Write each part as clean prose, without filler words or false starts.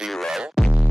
0, 1.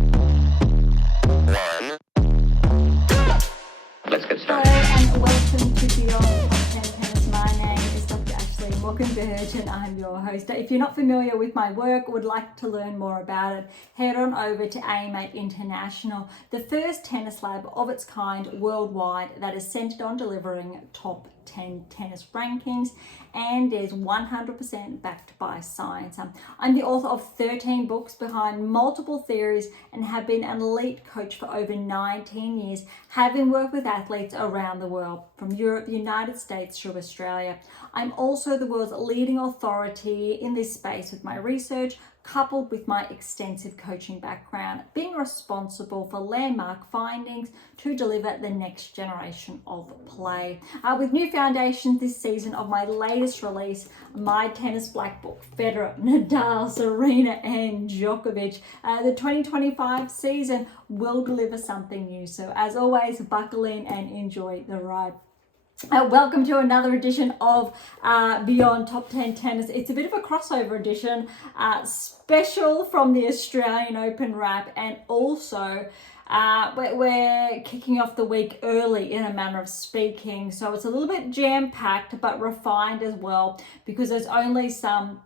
Let's get started. Hello and welcome to Beyond Top 10 Tennis. My name is Dr. Ashley Morgan-Berge and I'm your host. If you're not familiar with my work or would like to learn more about it, head on over to AM8 International, the first tennis lab of its kind worldwide that is centered on delivering top 10 tennis rankings and is 100% backed by science. I'm the author of 13 books behind multiple theories and have been an elite coach for over 19 years, having worked with athletes around the world, from Europe, the United States to Australia. I'm also the world's leading authority in this space with my research, coupled with my extensive coaching background, being responsible for landmark findings to deliver the next generation of play. With new foundations this season of my latest release, My Tennis Black Book, Federer, Nadal, Serena and Djokovic, the 2025 season will deliver something new. So as always, buckle in and enjoy the ride. Welcome to another edition of Beyond Top 10 Tennis. It's a bit of a crossover edition, special from the Australian Open wrap, and also we're kicking off the week early in a manner of speaking. So it's a little bit jam-packed but refined as well, because there's only some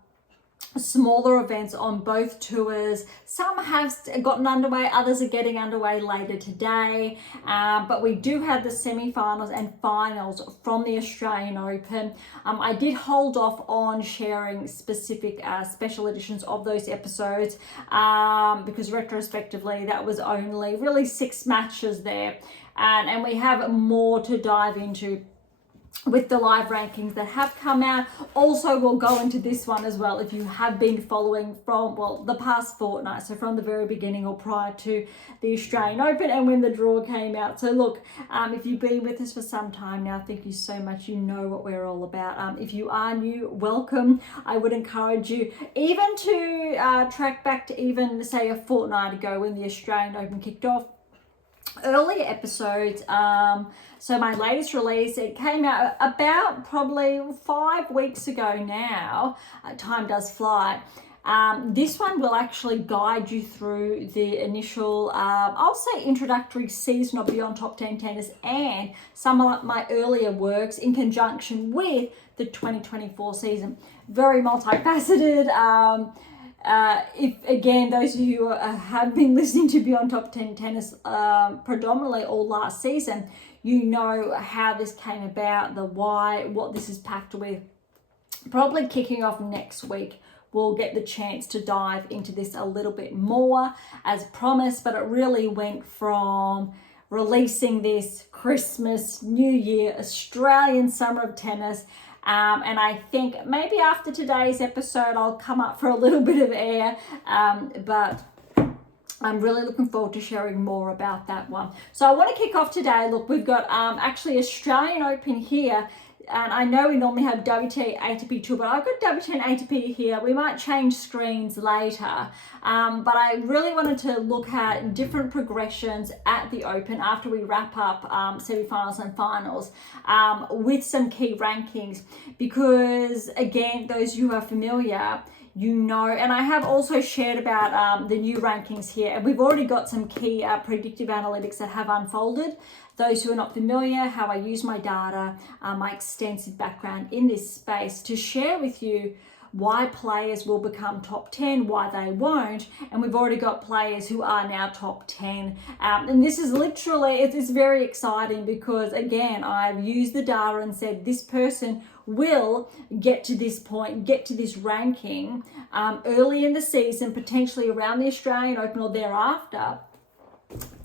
smaller events on both tours. Some have gotten underway, others are getting underway later today, but we do have the semi-finals and finals from the Australian Open. I did hold off on sharing specific special editions of those episodes because retrospectively that was only really 6 matches there, and we have more to dive into with the live rankings that have come out. Also, we'll go into this one as well if you have been following from, well, the past fortnight, so from the very beginning or prior to the Australian Open and when the draw came out. So look, if you've been with us for some time now, thank you so much. You know what we're all about. If you are new, welcome. I would encourage you even to track back to even, say, a fortnight ago when the Australian Open kicked off. Earlier episodes, so my latest release, it came out about probably 5 weeks ago now. Time does fly. This one will actually guide you through the initial, I'll say, introductory season of Beyond Top 10 Tennis and some of my earlier works in conjunction with the 2024 season. Very multifaceted. If again, those of you who have been listening to Beyond Top 10 Tennis predominantly all last season, you know how this came about, the why, what this is packed with. Probably kicking off next week, we'll get the chance to dive into this a little bit more as promised, but it really went from releasing this Christmas, New Year, Australian Summer of Tennis. And I think maybe after today's episode, I'll come up for a little bit of air, but I'm really looking forward to sharing more about that one. So I want to kick off today. Look, we've got actually Australian Open here. And I know we normally have WTA ATP Tour, but I've got WTA ATP here. We might change screens later, but I really wanted to look at different progressions at the Open after we wrap up semi-finals and finals with some key rankings, because again, those who are familiar, you know, and I have also shared about the new rankings here, and we've already got some key predictive analytics that have unfolded. Those who are not familiar, how I use my data, my extensive background in this space to share with you why players will become top 10, why they won't, and we've already got players who are now top 10. And this is literally, it's very exciting because, again, I've used the data and said this person will get to this point, get to this ranking early in the season, potentially around the Australian Open or thereafter,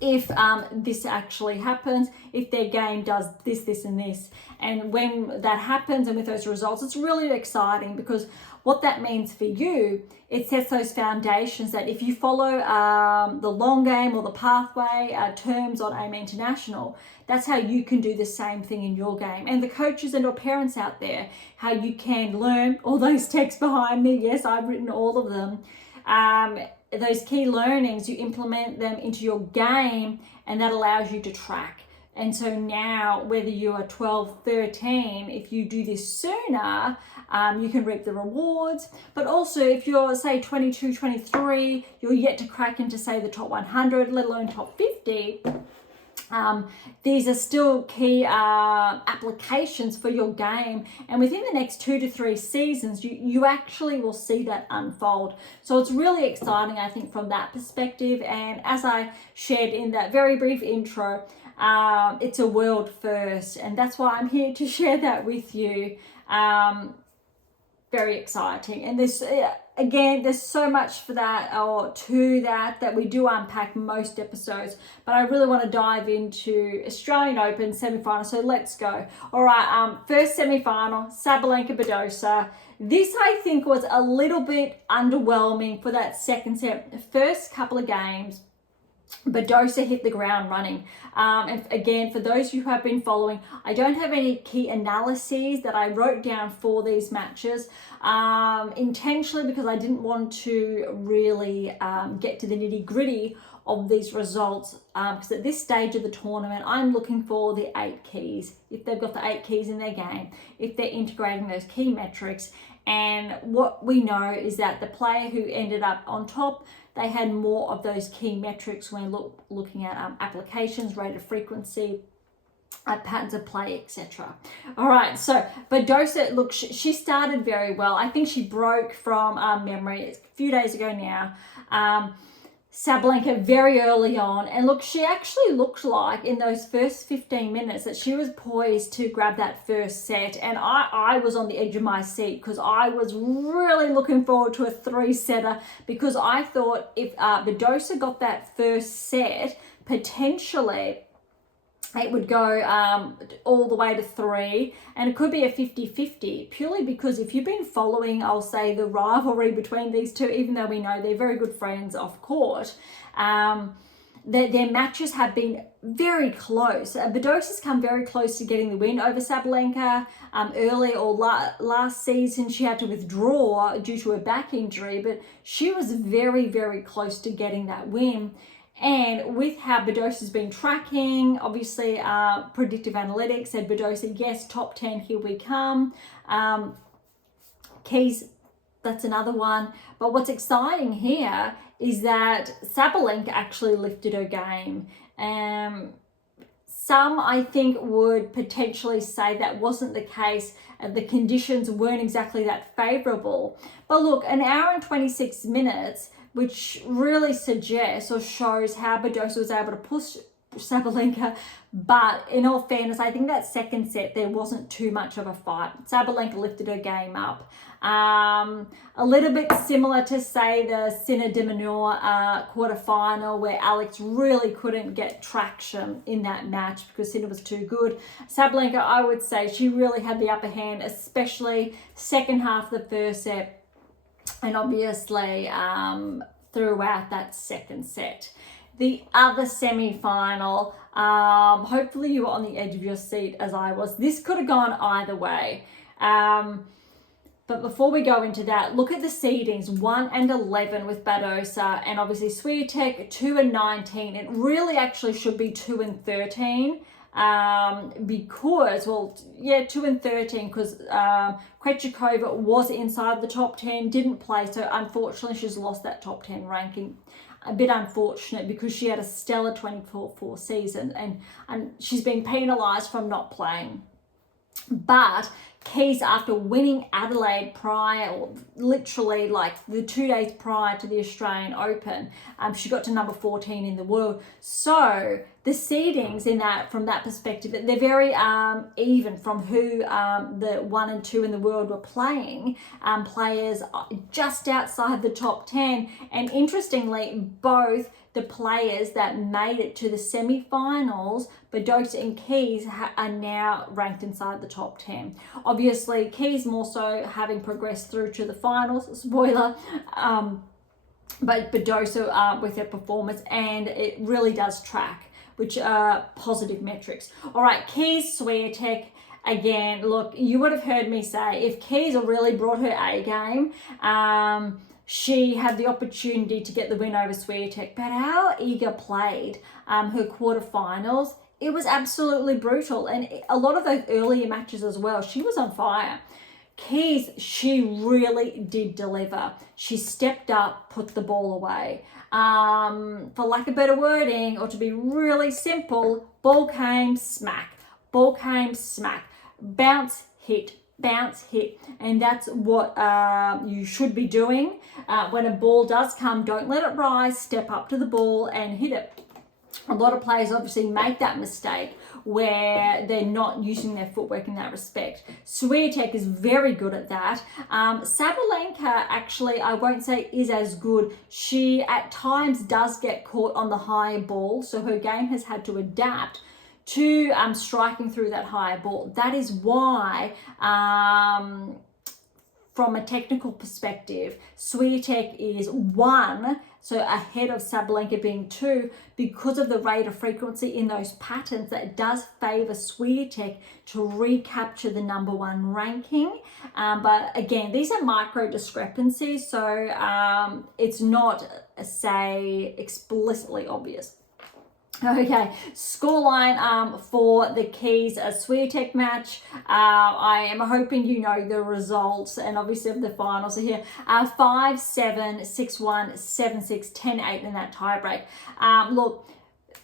if this actually happens, if their game does this and this. And when that happens and with those results, it's really exciting, because what that means for you, it sets those foundations that if you follow the long game or the pathway terms on AM8 International, that's how you can do the same thing in your game. And the coaches and or parents out there, how you can learn all those texts behind me. Yes, I've written all of them. Those key learnings, you implement them into your game, and that allows you to track. And so now, whether you are 12, 13, if you do this sooner, you can reap the rewards. But also, if you're, say, 22, 23, you're yet to crack into, say, the top 100, let alone top 50, these are still key applications for your game, and within the next 2 to 3 seasons you actually will see that unfold. So it's really exciting, I think, from that perspective. And as I shared in that very brief intro, it's a world first, and that's why I'm here to share that with you. Very exciting. And this again, there's so much for that, or to that we do unpack most episodes, but I really want to dive into Australian Open semi-final. So let's go. All right, first semi-final, Sabalenka Badosa. This, I think, was a little bit underwhelming for that second set. First couple of games, Badosa hit the ground running. And again, for those who have been following, I don't have any key analyses that I wrote down for these matches, intentionally, because I didn't want to really get to the nitty gritty of these results, because at this stage of the tournament, I'm looking for the 8 keys, if they've got the 8 keys in their game, if they're integrating those key metrics. And what we know is that the player who ended up on top, they had more of those key metrics when looking at applications, rate of frequency, patterns of play, etc. All right, so Badosa, look, she started very well. I think she broke from memory a few days ago now. Sabalenka very early on, and look, she actually looked like in those first 15 minutes that she was poised to grab that first set, and I was on the edge of my seat because I was really looking forward to a 3-setter, because I thought if Badosa got that first set, potentially it would go all the way to 3, and it could be a 50-50, purely because if you've been following, I'll say, the rivalry between these two, even though we know they're very good friends off court, their matches have been very close. Badosa's come very close to getting the win over Sabalenka. Early or last season, she had to withdraw due to a back injury, but she was very, very close to getting that win. And with how Badosa's been tracking, obviously predictive analytics said Badosa, yes, top 10, here we come. Keys, that's another one. But what's exciting here is that Sabalenka actually lifted her game. Some, I think, would potentially say that wasn't the case. The conditions weren't exactly that favourable. But look, an hour and 26 minutes, which really suggests or shows how Badosa was able to push Sabalenka. But in all fairness, I think that second set, there wasn't too much of a fight. Sabalenka lifted her game up. A little bit similar to, say, the Sinner de Minaur quarterfinal, where Alex really couldn't get traction in that match because Sinner was too good. Sabalenka, I would say, she really had the upper hand, especially second half of the first set, and obviously throughout that second set. The other semi-final, hopefully you were on the edge of your seat as I was. This could have gone either way. But before we go into that, look at the seedings, 1 and 11 with Badosa, and obviously Swiatek 2 and 19. It really actually should be 2 and 13. Because, well, yeah, 2 and 13, because Krejcikova was inside the top 10, didn't play, so unfortunately she's lost that top 10 ranking. A bit unfortunate, because she had a stellar 24 season, and she's been penalised from not playing. But Keys, after winning Adelaide prior, or literally like the 2 days prior to the Australian Open, she got to number 14 in the world. So the seedings in that, from that perspective, they're very even from who the 1 and 2 in the world were playing. Players just outside the top 10, and interestingly, both the players that made it to the semi-finals, Badosa and Keys, are now ranked inside the top 10. Obviously, Keys more so having progressed through to the finals, spoiler, but Badosa with her performance, and it really does track, which are positive metrics. All right, Keys, Swiatek. Again, look, you would have heard me say, if Keys really brought her A game, she had the opportunity to get the win over Swiatek. But how Iga played her quarterfinals, it was absolutely brutal. And a lot of those earlier matches as well, she was on fire. Keys, she really did deliver. She stepped up, put the ball away. For lack of better wording, or to be really simple, ball came, smack. Ball came, smack. Bounce, hit. Bounce, hit. And that's what you should be doing. When a ball does come, don't let it rise. Step up to the ball and hit it. A lot of players obviously make that mistake where they're not using their footwork in that respect. Swiatek is very good at that. Sabalenka, actually, I won't say is as good. She at times does get caught on the high ball, so her game has had to adapt to striking through that higher ball. That is why from a technical perspective, Swiatek is 1, so ahead of Sabalenka being 2, because of the rate of frequency in those patterns that it does favour Swiatek to recapture the #1 ranking. But again, these are micro discrepancies, so it's not, say, explicitly obvious. Okay, scoreline for the Keys Swiatek match. I am hoping you know the results, and obviously of the finals are here. 5-7, 6-1, 7-6, 10-8 in that tiebreak. Look,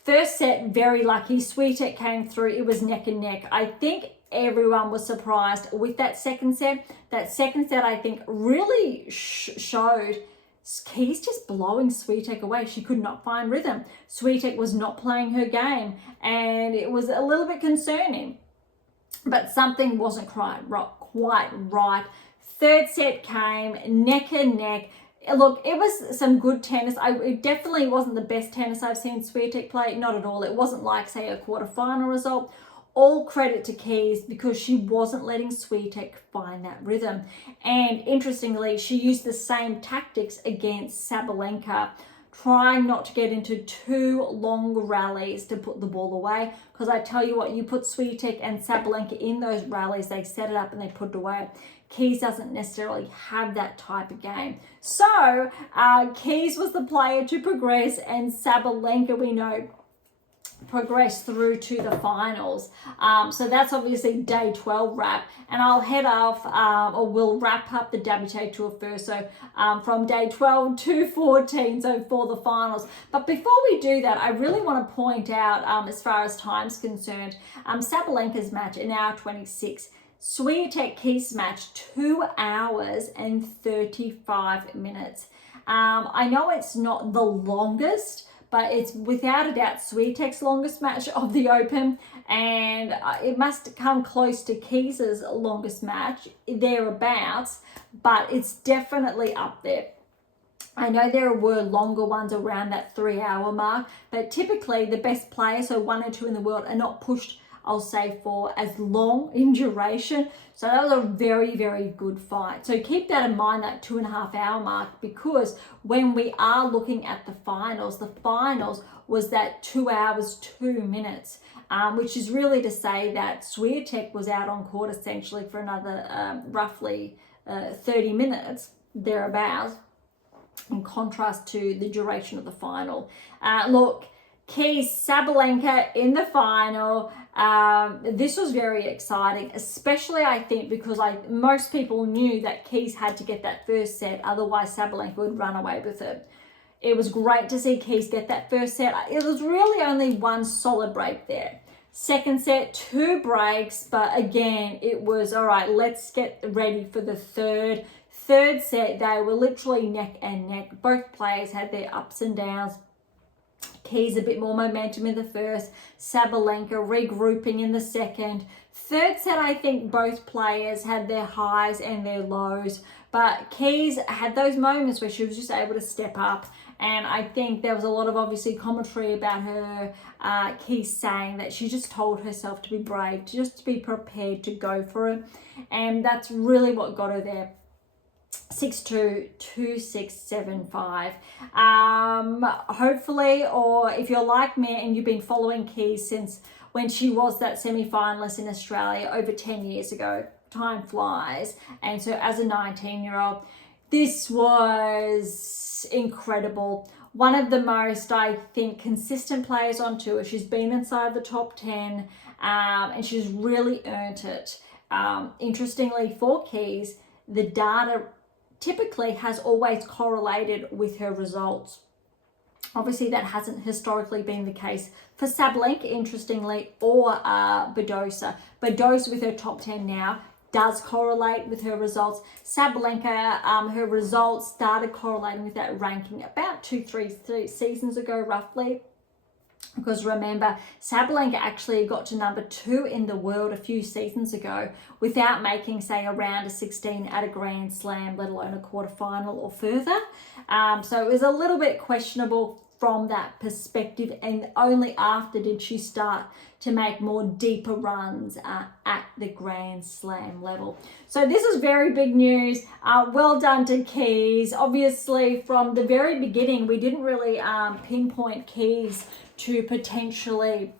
first set, very lucky. Swiatek came through. It was neck and neck. I think everyone was surprised with that second set. That second set, I think, really showed Keys just blowing Swiatek away. She could not find rhythm. Swiatek was not playing her game, and it was a little bit concerning. But something wasn't quite right. Third set came, neck and neck. Look, it was some good tennis. It definitely wasn't the best tennis I've seen Swiatek play. Not at all. It wasn't like, say, a quarterfinal result. All credit to Keys because she wasn't letting Swiatek find that rhythm. And interestingly, she used the same tactics against Sabalenka, trying not to get into too long rallies to put the ball away. Because I tell you what, you put Swiatek and Sabalenka in those rallies, they set it up and they put it away. Keys doesn't necessarily have that type of game. So Keys was the player to progress, and Sabalenka, we know, progress through to the finals. So that's obviously day 12 wrap, and I'll head off or we'll wrap up the WTA Tour first, so from day 12 to 14, so for the finals. But before we do that, I really want to point out, as far as time's concerned, Sabalenka's match, an hour 26. Swiatek Keys match, 2 hours and 35 minutes. I know it's not the longest, but it's without a doubt Swiatek's longest match of the Open, and it must come close to Keys' longest match, thereabouts, but it's definitely up there. I know there were longer ones around that 3-hour mark, but typically the best players, so 1 and 2 in the world, are not pushed, I'll say, for as long in duration. So that was a very, very good fight. So keep that in mind, that 2.5-hour mark, because when we are looking at the finals was that 2 hours, 2 minutes, which is really to say that Swiatek was out on court essentially for another roughly 30 minutes, thereabouts, in contrast to the duration of the final. Look, Keys, Sabalenka in the final. This was very exciting, especially I think because most people knew that Keys had to get that first set, otherwise Sabalenka would run away with it. It was great to see Keys get that first set. It was really only one solid break there. Second set, 2 breaks, but again, it was, all right, let's get ready for the third. Third set, they were literally neck and neck. Both players had their ups and downs. Keys a bit more momentum in the first, Sabalenka regrouping in the second. Third set, I think both players had their highs and their lows, but Keys had those moments where she was just able to step up, and I think there was a lot of obviously commentary about her, Keys saying that she just told herself to be brave, just to be prepared to go for it, and that's really what got her there. 6-2, 2-6, 7-5. Hopefully, or if you're like me and you've been following Keys since when she was that semi-finalist in Australia over 10 years ago, time flies. And so as a 19-year-old, this was incredible. one of the most, I think, consistent players on tour. She's been inside the top 10, and she's really earned it. Interestingly, for Keys, the data typically has always correlated with her results. Obviously, that hasn't historically been the case for Sabalenka, interestingly, or Badosa. Badosa, with her top 10 now, does correlate with her results. Sabalenka, her results started correlating with that ranking about 2-3 seasons ago, roughly. Because remember, Sabalenka actually got to number 2 in the world a few seasons ago without making, say, a round of 16 at a Grand Slam, let alone a quarterfinal or further. So it was a little bit questionable from that perspective, and only after did she start to make more deeper runs at the Grand Slam level. So this is very big news. Well done to Keys. Obviously, from the very beginning, we didn't really pinpoint Keys to potentially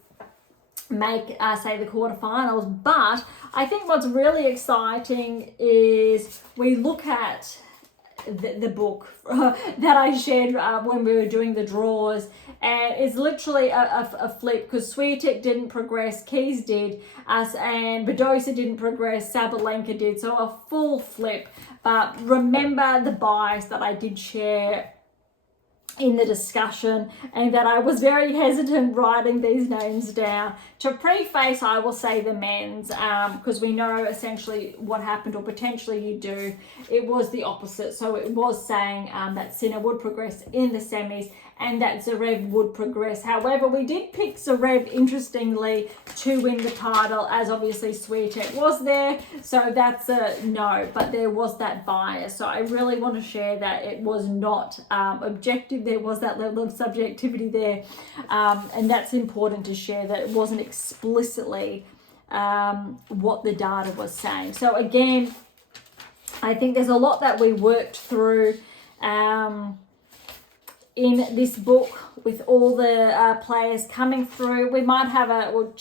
make, say, the quarterfinals. But I think what's really exciting is we look at the book that I shared when we were doing the draws, and it's literally a flip, because Swiatek didn't progress, Keys did, and Badosa didn't progress, Sabalenka did, so a full flip. But remember the bias that I did share in the discussion, and that I was very hesitant writing these names down. To preface, I will say the men's, because we know essentially what happened, or potentially you do. It was the opposite. So it was saying that Sinner would progress in the semis and that Zverev would progress. However, we did pick Zverev, interestingly, to win the title, as obviously Swiatek was there. So that's a no, but there was that bias. So I really want to share that it was not objective. There was that level of subjectivity there. And that's important to share, that it wasn't explicitly what the data was saying. So again, I think there's a lot that we worked through in this book with all the players coming through. We might have we'll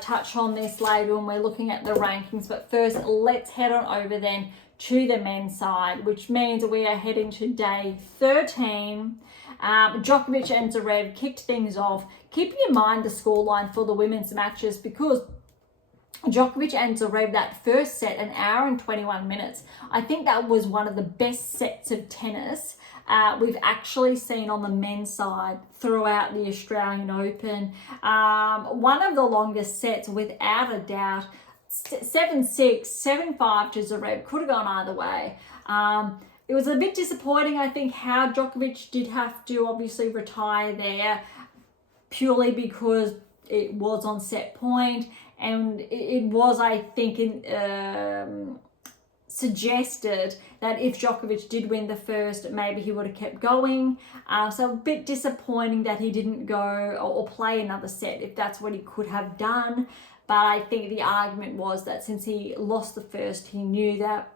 touch on this later when we're looking at the rankings, but first let's head on over then to the men's side, which means we are heading to day 13. Djokovic and Zverev kicked things off. Keep in mind the scoreline for the women's matches, because Djokovic and Zverev, that first set, 1 hour and 21 minutes, I think that was one of the best sets of tennis we've actually seen on the men's side throughout the Australian Open. One of the longest sets, without a doubt. 7-6, 7-5 to Zverev. Could have gone either way. It was a bit disappointing, I think, how Djokovic did have to obviously retire there, purely because it was on set point, and it was, I think, suggested that if Djokovic did win the first, maybe he would have kept going. So a bit disappointing that he didn't go or play another set, if that's what he could have done. But I think the argument was that since he lost the first, he knew that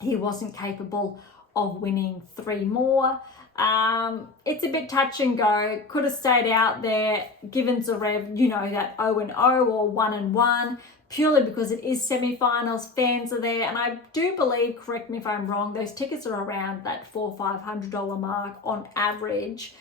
he wasn't capable of winning 3 more. It's a bit touch and go. Could have stayed out there, given Zverev, that 0-0 or 1-1, purely because it is semi-finals, fans are there, and I do believe, correct me if I'm wrong, those tickets are around that $400 or $500 mark on average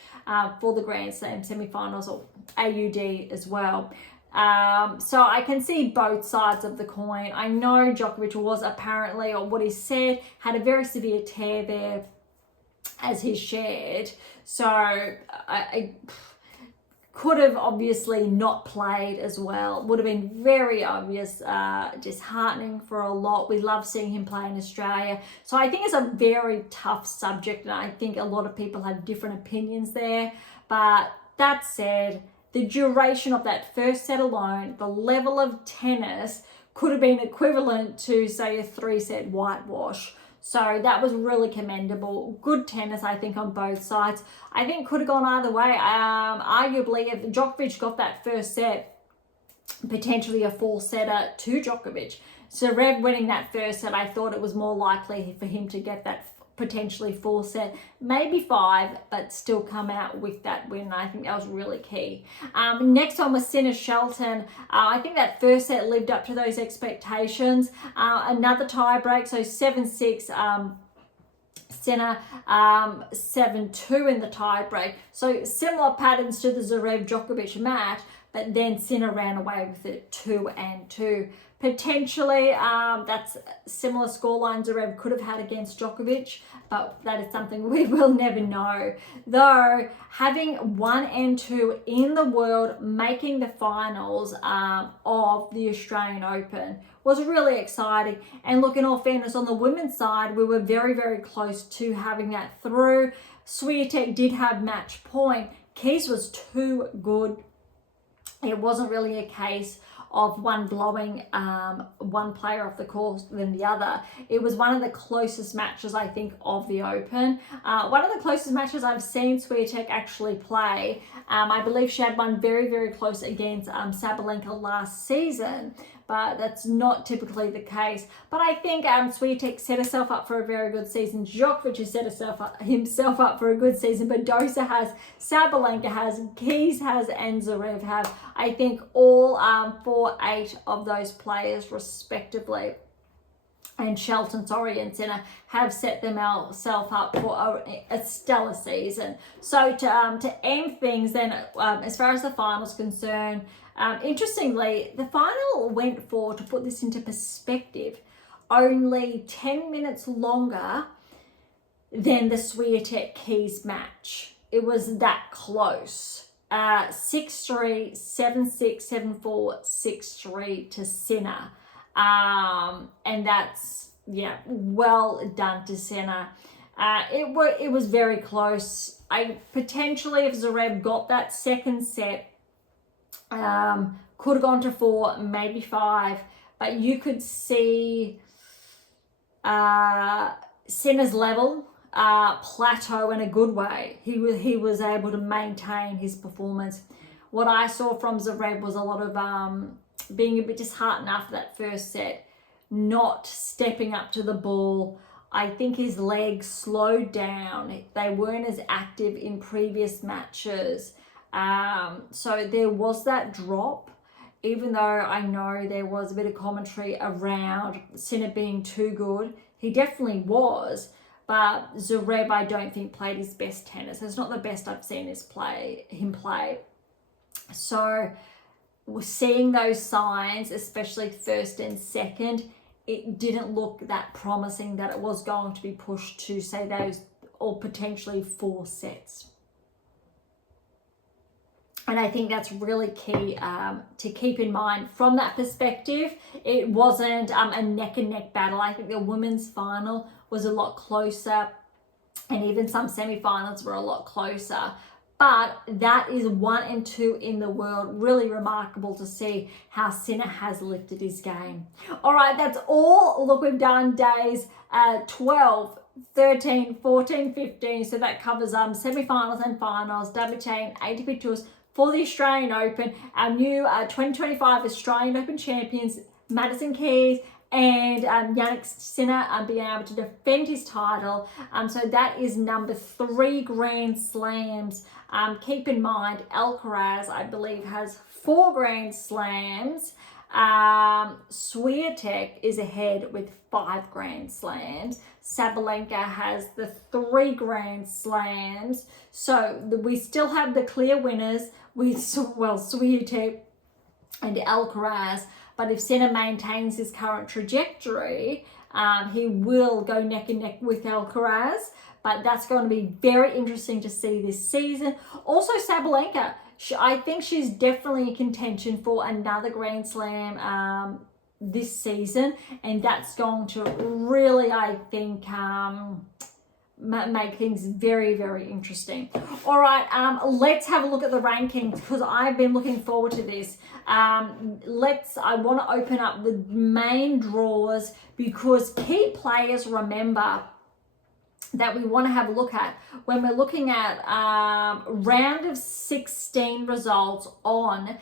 for the Grand Slam semi-finals, or AUD as well. So I can see both sides of the coin. I know Djokovic was apparently, or what he said, had a very severe tear there, as he shared. So I could have obviously not played as well. Would have been very obvious, disheartening for a lot. We love seeing him play in Australia. So I think it's a very tough subject, and I think a lot of people have different opinions there. But that said, the duration of that first set alone, the level of tennis, could have been equivalent to, say, a 3-set whitewash. So that was really commendable. Good tennis, I think, on both sides. I think could have gone either way. Arguably, if Djokovic got that first set, potentially a 4-setter to Djokovic. Zverev winning that first set, I thought it was more likely for him to get that potentially 4-set, maybe 5, but still come out with that win. I think that was really key. Next one was Sinner Shelton. I think that first set lived up to those expectations. Another tie break, so 7-6 Sinner 7-2 in the tiebreak. So similar patterns to the Zverev Djokovic match, but then Sinner ran away with it 2-2. Potentially, that's similar scoreline Zverev could have had against Djokovic, but that is something we will never know. Though, having 1 and 2 in the world making the finals of the Australian Open was really exciting. And look, in all fairness, on the women's side, we were very, very close to having that through. Swiatek did have match point. Keys was too good. It wasn't really a case of one blowing one player off the course than the other. It was one of the closest matches, I think, of the Open. One of the closest matches I've seen Swiatek actually play. I believe she had one very, very close against Sabalenka last season, but that's not typically the case. But I think Swiatek set herself up for a very good season. Djokovic has set himself up for a good season. Badosa has, Sabalenka has, Keys has, and Zverev have. I think all 4-8 of those players respectively, and Shelton, and Sinner have set themselves up for a stellar season. So to end things then, as far as the finals concerned, interestingly, the final went for, to put this into perspective, only 10 minutes longer than the Swiatek Keys match. It was that close. 6-3, 7-6, 7-4, 6-3 to Sinner. And that's, yeah, well done to Sinner. It was very close. Potentially, if Zverev got that second set, could have gone to 4, maybe 5, but you could see Sinner's level plateau in a good way. He was able to maintain his performance. What I saw from Zverev was a lot of being a bit disheartened after that first set, not stepping up to the ball. I think his legs slowed down. They weren't as active in previous matches. So there was that drop, even though I know there was a bit of commentary around Sinner being too good. He definitely was, but Zverev, I don't think, played his best tennis. It's not the best I've seen him play. So seeing those signs, especially first and second, it didn't look that promising that it was going to be pushed to, say, those or potentially 4 sets. And I think that's really key to keep in mind. From that perspective, it wasn't a neck-and-neck battle. I think the women's final was a lot closer, and even some semi-finals were a lot closer. But that is 1 and 2 in the world. Really remarkable to see how Sinner has lifted his game. All right, that's all. Look, we've done days 12, 13, 14, 15. So that covers semi-finals and finals, WTA and ATP Tours for the Australian Open. Our new 2025 Australian Open champions, Badosa Keys and Jannik Sinner, being able to defend his title. So that is number 3 Grand Slams. Keep in mind, Alcaraz, I believe, has 4 Grand Slams. Swiatek is ahead with 5 Grand Slams. Sabalenka has the 3 Grand Slams. So we still have the clear winners with, well, Swiatek and Alcaraz. But if Sinner maintains his current trajectory, he will go neck and neck with Alcaraz. But that's going to be very interesting to see this season. Also, Sabalenka, I think she's definitely in contention for another Grand Slam this season. And that's going to really, I think, make things very, very interesting. All right, let's have a look at the rankings, because I've been looking forward to this. I want to open up the main draws, because key players, remember, that we want to have a look at when we're looking at round of 16 results on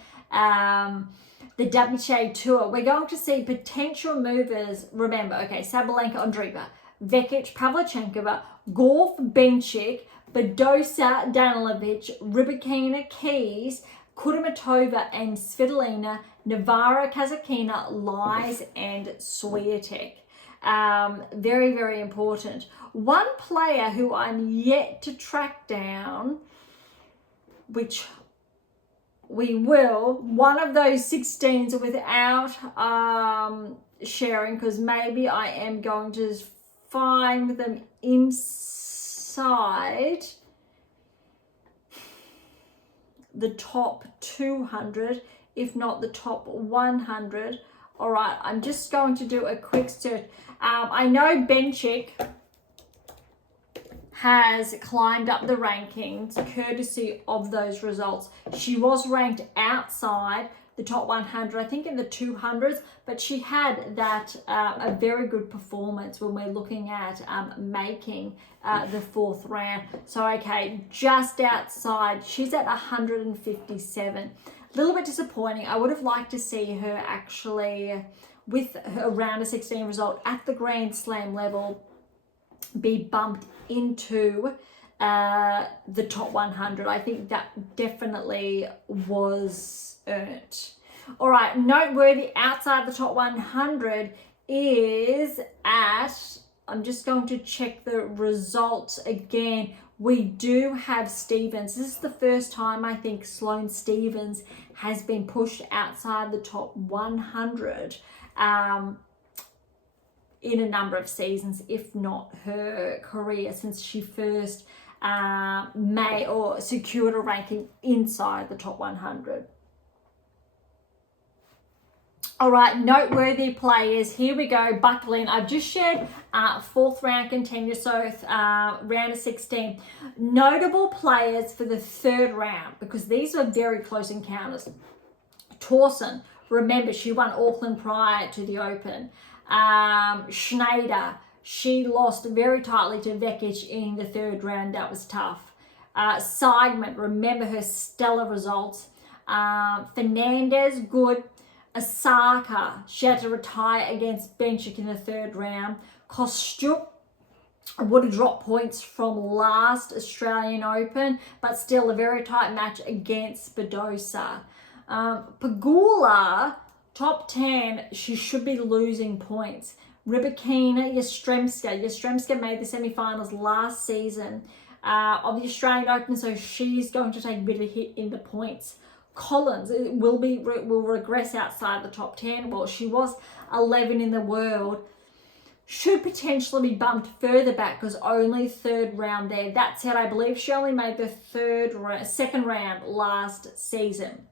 the WTA Tour. We're going to see potential movers. Remember, okay, Sabalenka, Andreeva, Vekic, Pavlyuchenkova, Gauff, Bencic, Badosa, Danilovic, Rybakina, Keys, Kudermetova and Svitolina, Navarro, Kasatkina, Lies and Swiatek. Very, very important. One player who I'm yet to track down, which we will, one of those 16s without sharing, because maybe I am going to find them inside the top 200, if not the top 100. All right, I'm just going to do a quick search. I know Benchik has climbed up the rankings courtesy of those results. She was ranked outside the top 100, I think in the 200s, but she had that a very good performance when we're looking at making the fourth round. So okay, just outside, she's at 157. A little bit disappointing. I would have liked to see her actually with her round of 16 result at the Grand Slam level be bumped into the top 100. I think that definitely was earned. All right, noteworthy outside the top 100 is at, I'm just going to check the results again. We do have Stevens. This is the first time I think Sloane Stevens has been pushed outside the top 100 in a number of seasons, if not her career, since she first secured a ranking inside the top 100. All right, noteworthy players. Here we go. Buckling. I've just shared fourth round contender, so round of 16. Notable players for the third round, because these were very close encounters. Towson, remember she won Auckland prior to the Open. Schneider, she lost very tightly to Vekic in the third round. That was tough. Seidman, remember her stellar results. Fernandez, good. Osaka, she had to retire against Benchik in the third round. Kostyuk would have dropped points from last Australian Open, but still a very tight match against Badosa. Pegula, top 10, she should be losing points. Rybakina, Yastremska made the semi-finals last season of the Australian Open, so she's going to take a bit of a hit in the points. Collins will regress outside the top 10. Well, she was 11 in the world. Should potentially be bumped further back because only third round there. That said, I believe she only made the second round last season.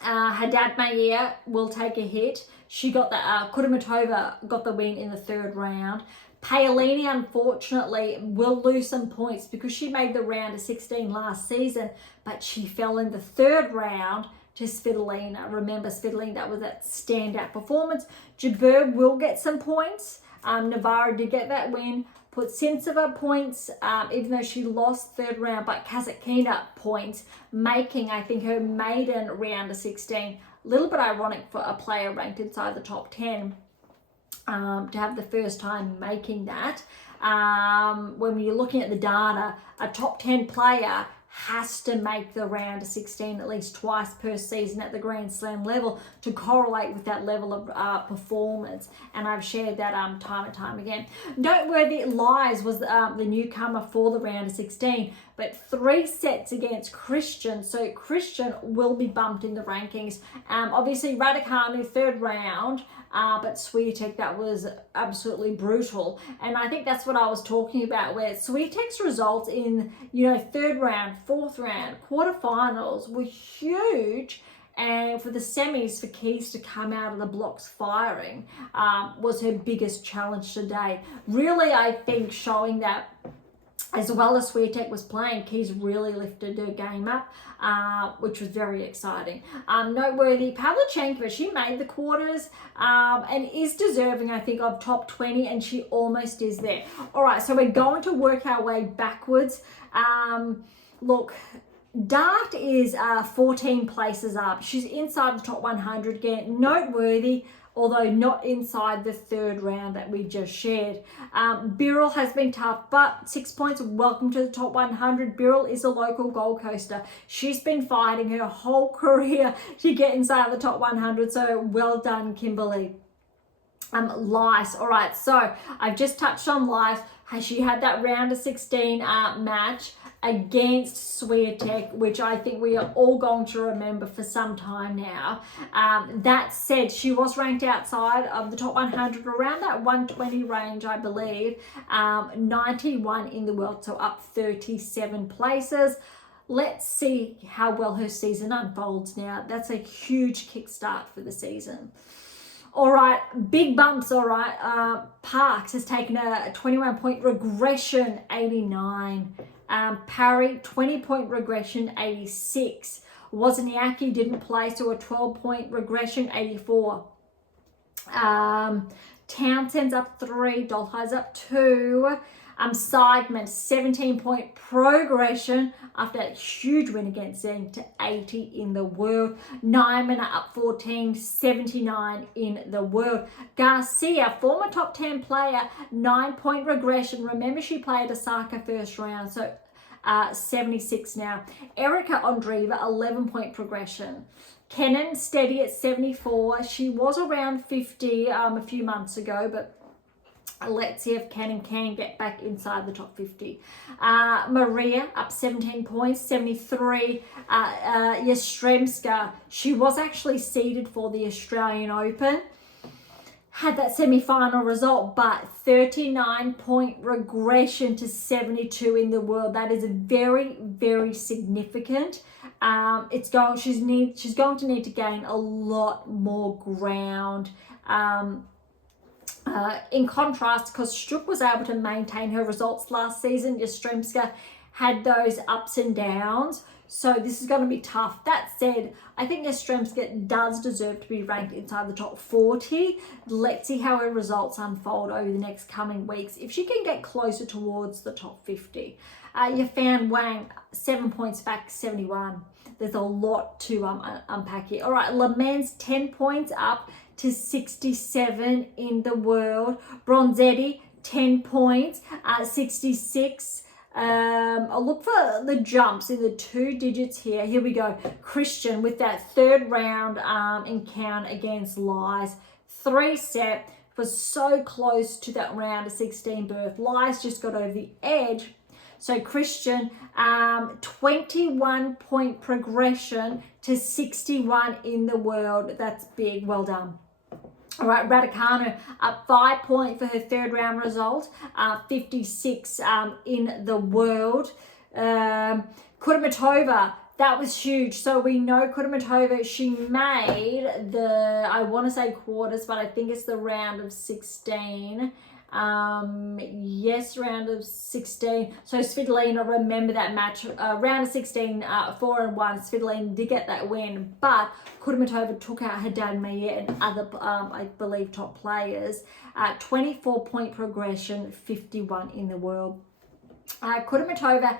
Haddad Mayer will take a hit. She got the Kudermetova got the win in the third round. Paolini, unfortunately, will lose some points because she made the round of 16 last season, but she fell in the third round to Svitolina. Remember, Svitolina, that was that standout performance. Jabeur will get some points. Navarro did get that win. Put Putintseva points, even though she lost third round, but Kasatkina points, making, I think, her maiden round of 16. A little bit ironic for a player ranked inside the top 10. To have the first time making that. When you're looking at the data, a top 10 player has to make the round of 16 at least twice per season at the Grand Slam level to correlate with that level of performance. And I've shared that time and time again. Noteworthy, Lies was the newcomer for the round of 16, but 3 sets against Christian. So Christian will be bumped in the rankings. Obviously, Raducanu, third round, but Swiatek, that was absolutely brutal. And I think that's what I was talking about, where Swiatek's results in, third round, fourth round, quarterfinals were huge. And for the semis, for Keys to come out of the blocks firing was her biggest challenge today. Really, I think showing that as well as Swiatek was playing, Keys really lifted her game up, which was very exciting. Noteworthy, Pavlyuchenkova, she made the quarters and is deserving, I think, of top 20, and she almost is there. All right, so we're going to work our way backwards. Look, Dart is 14 places up. She's inside the top 100 again. Noteworthy, although not inside the third round that we just shared. Birrell has been tough, but 6 points. Welcome to the top 100. Birrell is a local Gold Coaster. She's been fighting her whole career to get inside the top 100, so well done, Kimberly. Lice. All right, so I've just touched on Lice. She had that round of 16 match against Swiatek, which I think we are all going to remember for some time now. That said, she was ranked outside of the top 100, around that 120 range, I believe. 91 in the world, so up 37 places. Let's see how well her season unfolds now. That's a huge kickstart for the season. All right, big bumps, all right. Parks has taken a 21-point regression, 89. Parry, 20-point regression, 86. Wozniacki didn't play, so a 12-point regression, 84. Townsend's up 3, Dolhei's up 2. Seidman, 17-point progression after that huge win against Zeng to 80 in the world. Nyman up 14, 79 in the world. Garcia, former top 10 player, 9-point regression. Remember, she played Osaka first round, so 76 now. Erica Andreeva, 11-point progression. Kenin steady at 74. She was around 50 a few months ago, but let's see if Kenin can get back inside the top 50. Maria up 17 points, 73. Yastremska, she was actually seeded for the Australian Open. Had that semi-final result, but 39-point regression to 72 in the world. That is very, very significant. She's going to need to gain a lot more ground. In contrast, because Struck was able to maintain her results last season, Yastremska had those ups and downs. So this is going to be tough. That said, I think Yastremska does deserve to be ranked inside the top 40. Let's see how her results unfold over the next coming weeks. If she can get closer towards the top 50. Yafan Wang, 7 points back, 71. There's a lot to unpack here. All right, Le Mans, 10 points up to 67 in the world. Bronzetti, 10 points, 66. I'll look for the jumps in the 2 digits here. Here we go. Christian with that third round encounter against Lies. 3-set, was so close to that round of 16 berth. Lies just got over the edge. So Christian, 21-point progression to 61 in the world. That's big. Well done. All right, Raducanu up 5 points for her third round result, 56 in the world. Kudermetova, that was huge. So we know Kudermetova, she made the, I want to say quarters, but I think it's the round of 16. Yes, round of 16. So Svitolina, remember that match, round of 16, 4-1. Svitolina did get that win, but Kudermetova took out Haddad Mayer and other, I believe, top players. 24-point progression, 51 in the world. Kudermetova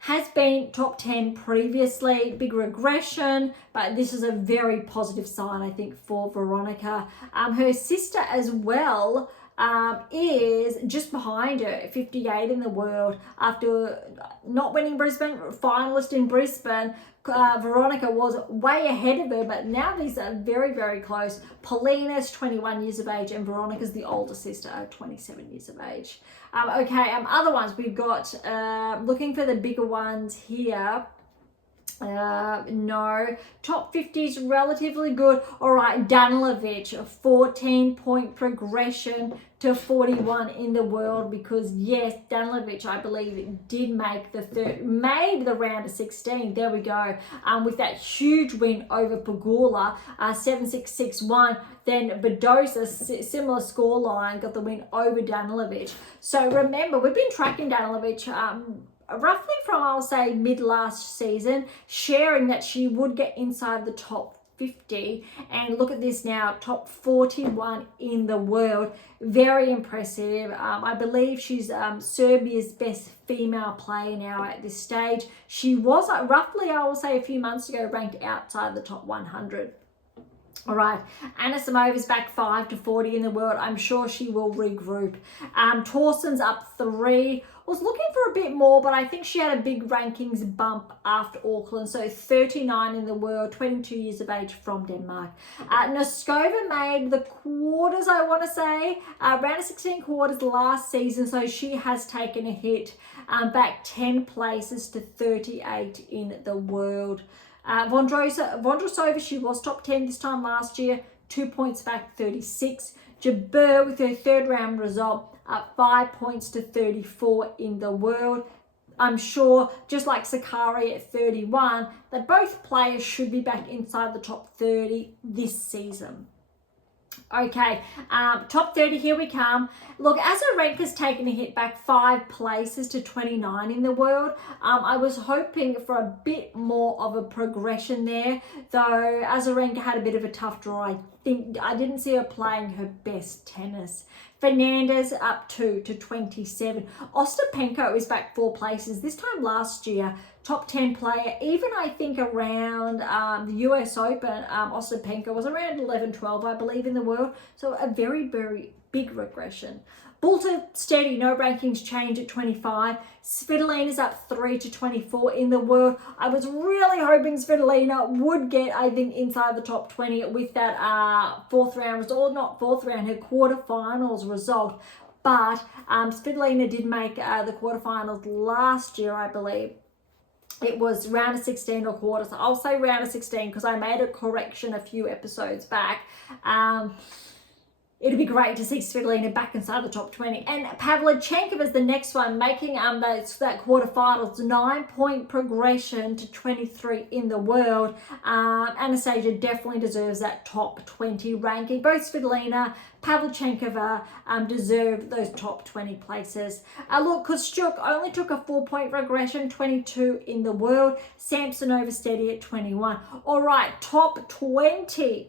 has been top 10 previously, big regression, but this is a very positive sign, I think, for Veronica. Her sister as well is just behind her, 58 in the world. After not winning Brisbane, finalist in Brisbane, Veronica was way ahead of her, but now these are very, very close. Paulina's 21 years of age, and Veronica's the older sister, 27 years of age. Other ones we've got, looking for the bigger ones here. No, top 50 is relatively good. All right, Danilovic, a 14-point progression to 41 in the world, because yes, Danilovic, I believe, did make made the round of 16. There we go. With that huge win over Pegula, 7-6, 6-1. Then Badosa, similar scoreline, got the win over Danilovic. So remember, we've been tracking Danilovic roughly from, I'll say, mid last season, sharing that she would get inside the top 50, and look at this now, top 41 in the world. Very impressive. I believe she's Serbia's best female player now at this stage. She was roughly, I will say, a few months ago ranked outside the top 100. All right, Anna Samova's back 5 to 40 in the world. I'm sure she will regroup. Torsten's up 3. was looking for a bit more, but I think she had a big rankings bump after Auckland. So 39 in the world, 22 years of age, from Denmark. Noskova made the quarters, I want to say, round of 16 quarters last season. So she has taken a hit, back 10 places to 38 in the world. Vondrousova, she was top 10 this time last year, 2 points back, 36. Jabeur with her third round result, 5 points to 34 in the world. I'm sure, just like Sakari at 31, that both players should be back inside the top 30 this season. Okay, top 30, here we come. Look, Azarenka's taken a hit back 5 places to 29 in the world. I was hoping for a bit more of a progression there, though Azarenka had a bit of a tough draw. I didn't see her playing her best tennis. Fernandez up 2 to 27. Ostapenko is back 4 places. This time last year, top 10 player. Even I think around the US Open, Ostapenko was around 11, 12, I believe, in the world. So a very, very big regression. Bulter steady, no rankings change at 25. Svitolina's up 3 to 24 in the world. I was really hoping Svitolina would get, I think, inside the top 20 with that fourth round result, or not fourth round, her quarterfinals result. But Svitolina did make the quarterfinals last year, I believe. It was round of 16 or quarters. So I'll say round of 16 because I made a correction a few episodes back. It'd be great to see Svitolina back inside the top 20. And Pavlyuchenkova is the next one, making that quarterfinals, 9-point progression to 23 in the world. Anastasia definitely deserves that top 20 ranking. Both Svitolina, Pavlyuchenkova deserve those top 20 places. Look, Kostyuk only took a 4-point regression, 22 in the world. Samsonova steady at 21. All right, top 20.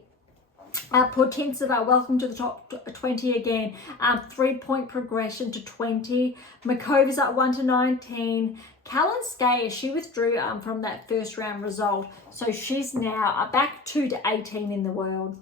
Putintseva, welcome to the top 20 again. 3-point progression to 20. Makova's at 1 to 19. Kalinskaya, she withdrew from that first round result. So she's now back 2 to 18 in the world.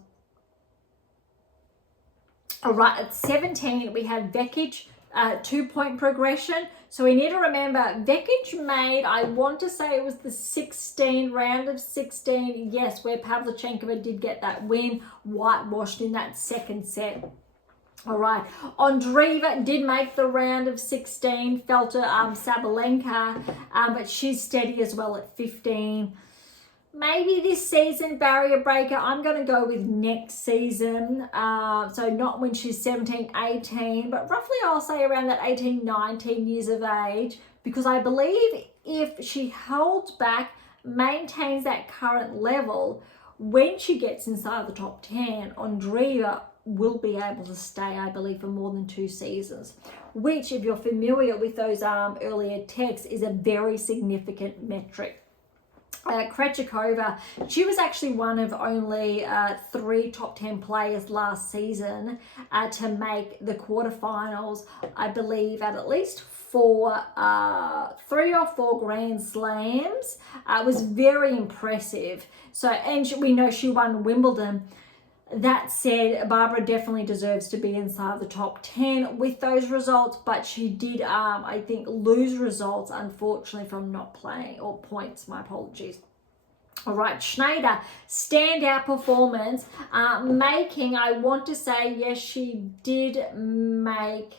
All right, at 17, we have Vekic, 2-point progression. So we need to remember, Vekic made, I want to say it was the round of 16, yes, where Pavlyuchenkova did get that win, whitewashed in that second set. All right, Andreeva did make the round of 16, fell to Sabalenka, but she's steady as well at 15. Maybe this season, barrier breaker, I'm going to go with next season. So not when she's 17, 18, but roughly I'll say around that 18, 19 years of age, because I believe if she holds back, maintains that current level, when she gets inside the top 10, Andreeva will be able to stay, I believe, for more than 2 seasons, which, if you're familiar with those earlier texts, is a very significant metric. Krejcikova, she was actually one of only 3 top 10 players last season to make the quarterfinals, I believe, at least 3 or 4 Grand Slams. It was very impressive. So, and we know she won Wimbledon. That said, Barbara definitely deserves to be inside the top 10 with those results, but she did, I think, lose results, unfortunately, from not playing, or points, my apologies. All right, Schneider, standout performance, making, I want to say, yes, she did make...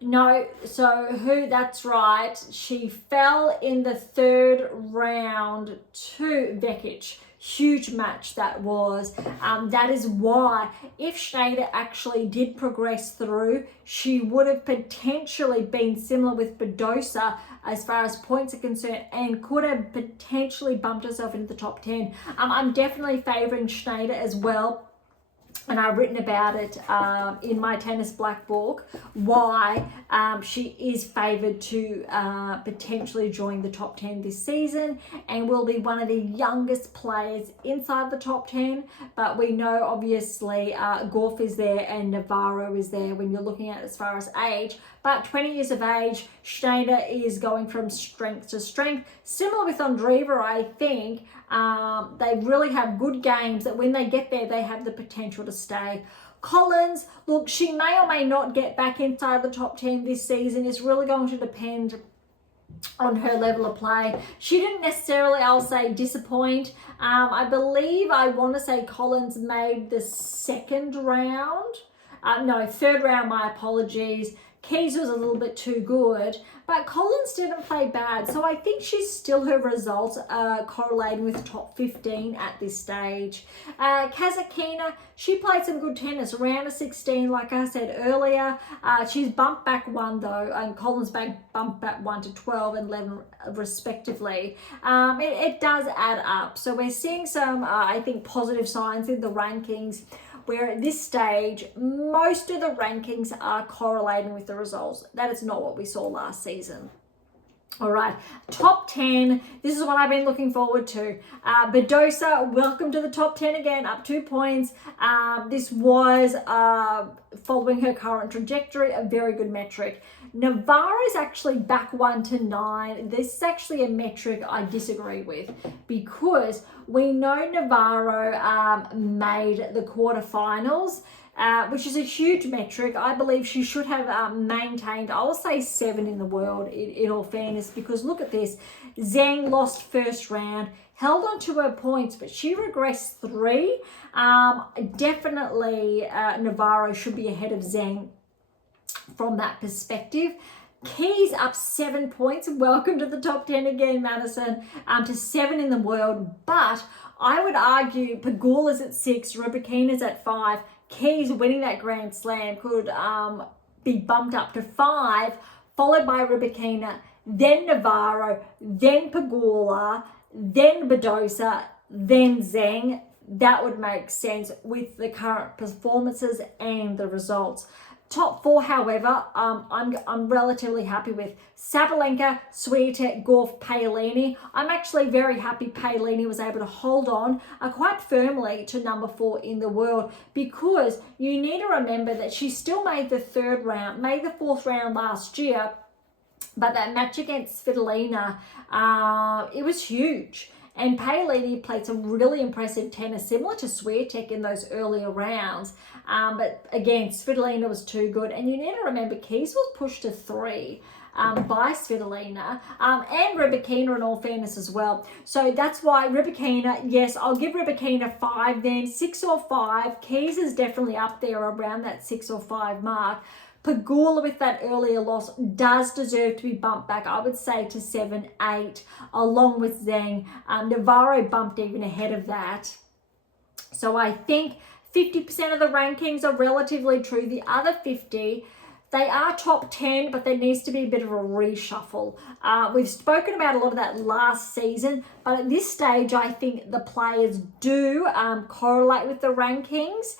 No, so that's right. She fell in the 3rd round to Vekic. Huge match that was. That is why if Schneider actually did progress through, she would have potentially been similar with Badosa as far as points are concerned, and could have potentially bumped herself into the top 10. I'm definitely favouring Schneider as well. And I've written about it in my Tennis Black Book, why she is favoured to potentially join the top 10 this season, and will be one of the youngest players inside the top 10. But we know, obviously, Gorf is there and Navarro is there when you're looking at as far as age. But 20 years of age, Schneider is going from strength to strength. Similar with Andreeva, I think. They really have good games that when they get there, they have the potential to stay. Collins, look, she may or may not get back inside the top 10 this season. It's really going to depend on her level of play. She didn't necessarily, I'll say, disappoint. I believe, I want to say Collins made the third round, my apologies. Keys was a little bit too good, but Collins didn't play bad. So I think her results are correlating with top 15 at this stage. Kasatkina, she played some good tennis. Round of 16, like I said earlier. She's bumped back one though, and Collins bumped back 1 to 12 and 11 respectively. It does add up. So we're seeing some, I think, positive signs in the rankings, where at this stage, most of the rankings are correlating with the results. That is not what we saw last season. All right, top 10. This is what I've been looking forward to. Badosa, welcome to the top 10 again, up 2 points. This was following her current trajectory, a very good metric. Navarro is actually back 1 to 9. This is actually a metric I disagree with, because we know Navarro made the quarterfinals, which is a huge metric. I believe she should have maintained, I will say, 7 in the world, in all fairness, because look at this. Zhang lost first round, held on to her points, but she regressed 3. Definitely Navarro should be ahead of Zhang from that perspective. Keys up 7 points. Welcome to the top 10 again, Madison, to 7 in the world. But I would argue Pegula's at 6, Rybakina's at 5. Keys winning that Grand Slam could be bumped up to 5, followed by Rybakina, then Navarro, then Pegula, then Badosa, then Zhang. That would make sense with the current performances and the results. Top 4, however, I'm relatively happy with. Sabalenka, Swiatek, Gauff, Paolini. I'm actually very happy Paolini was able to hold on quite firmly to number 4 in the world, because you need to remember that she still made the 3rd round, made the 4th round last year, but that match against Svitolina, it was huge. And Paolini played some really impressive tennis, similar to Swiatek in those earlier rounds. But again, Svitolina was too good. And you need to remember, Keys was pushed to 3 by Svitolina, and Rybakina, in all fairness, as well. So that's why Rybakina, yes, I'll give Rybakina 5 then, 6 or 5. Keys is definitely up there around that 6 or 5 mark. Pegula, with that earlier loss, does deserve to be bumped back, I would say, to 7, 8, along with Zhang. Navarro bumped even ahead of that. So I think 50% of the rankings are relatively true. The other 50, they are top 10, but there needs to be a bit of a reshuffle. We've spoken about a lot of that last season, but at this stage, I think the players do correlate with the rankings.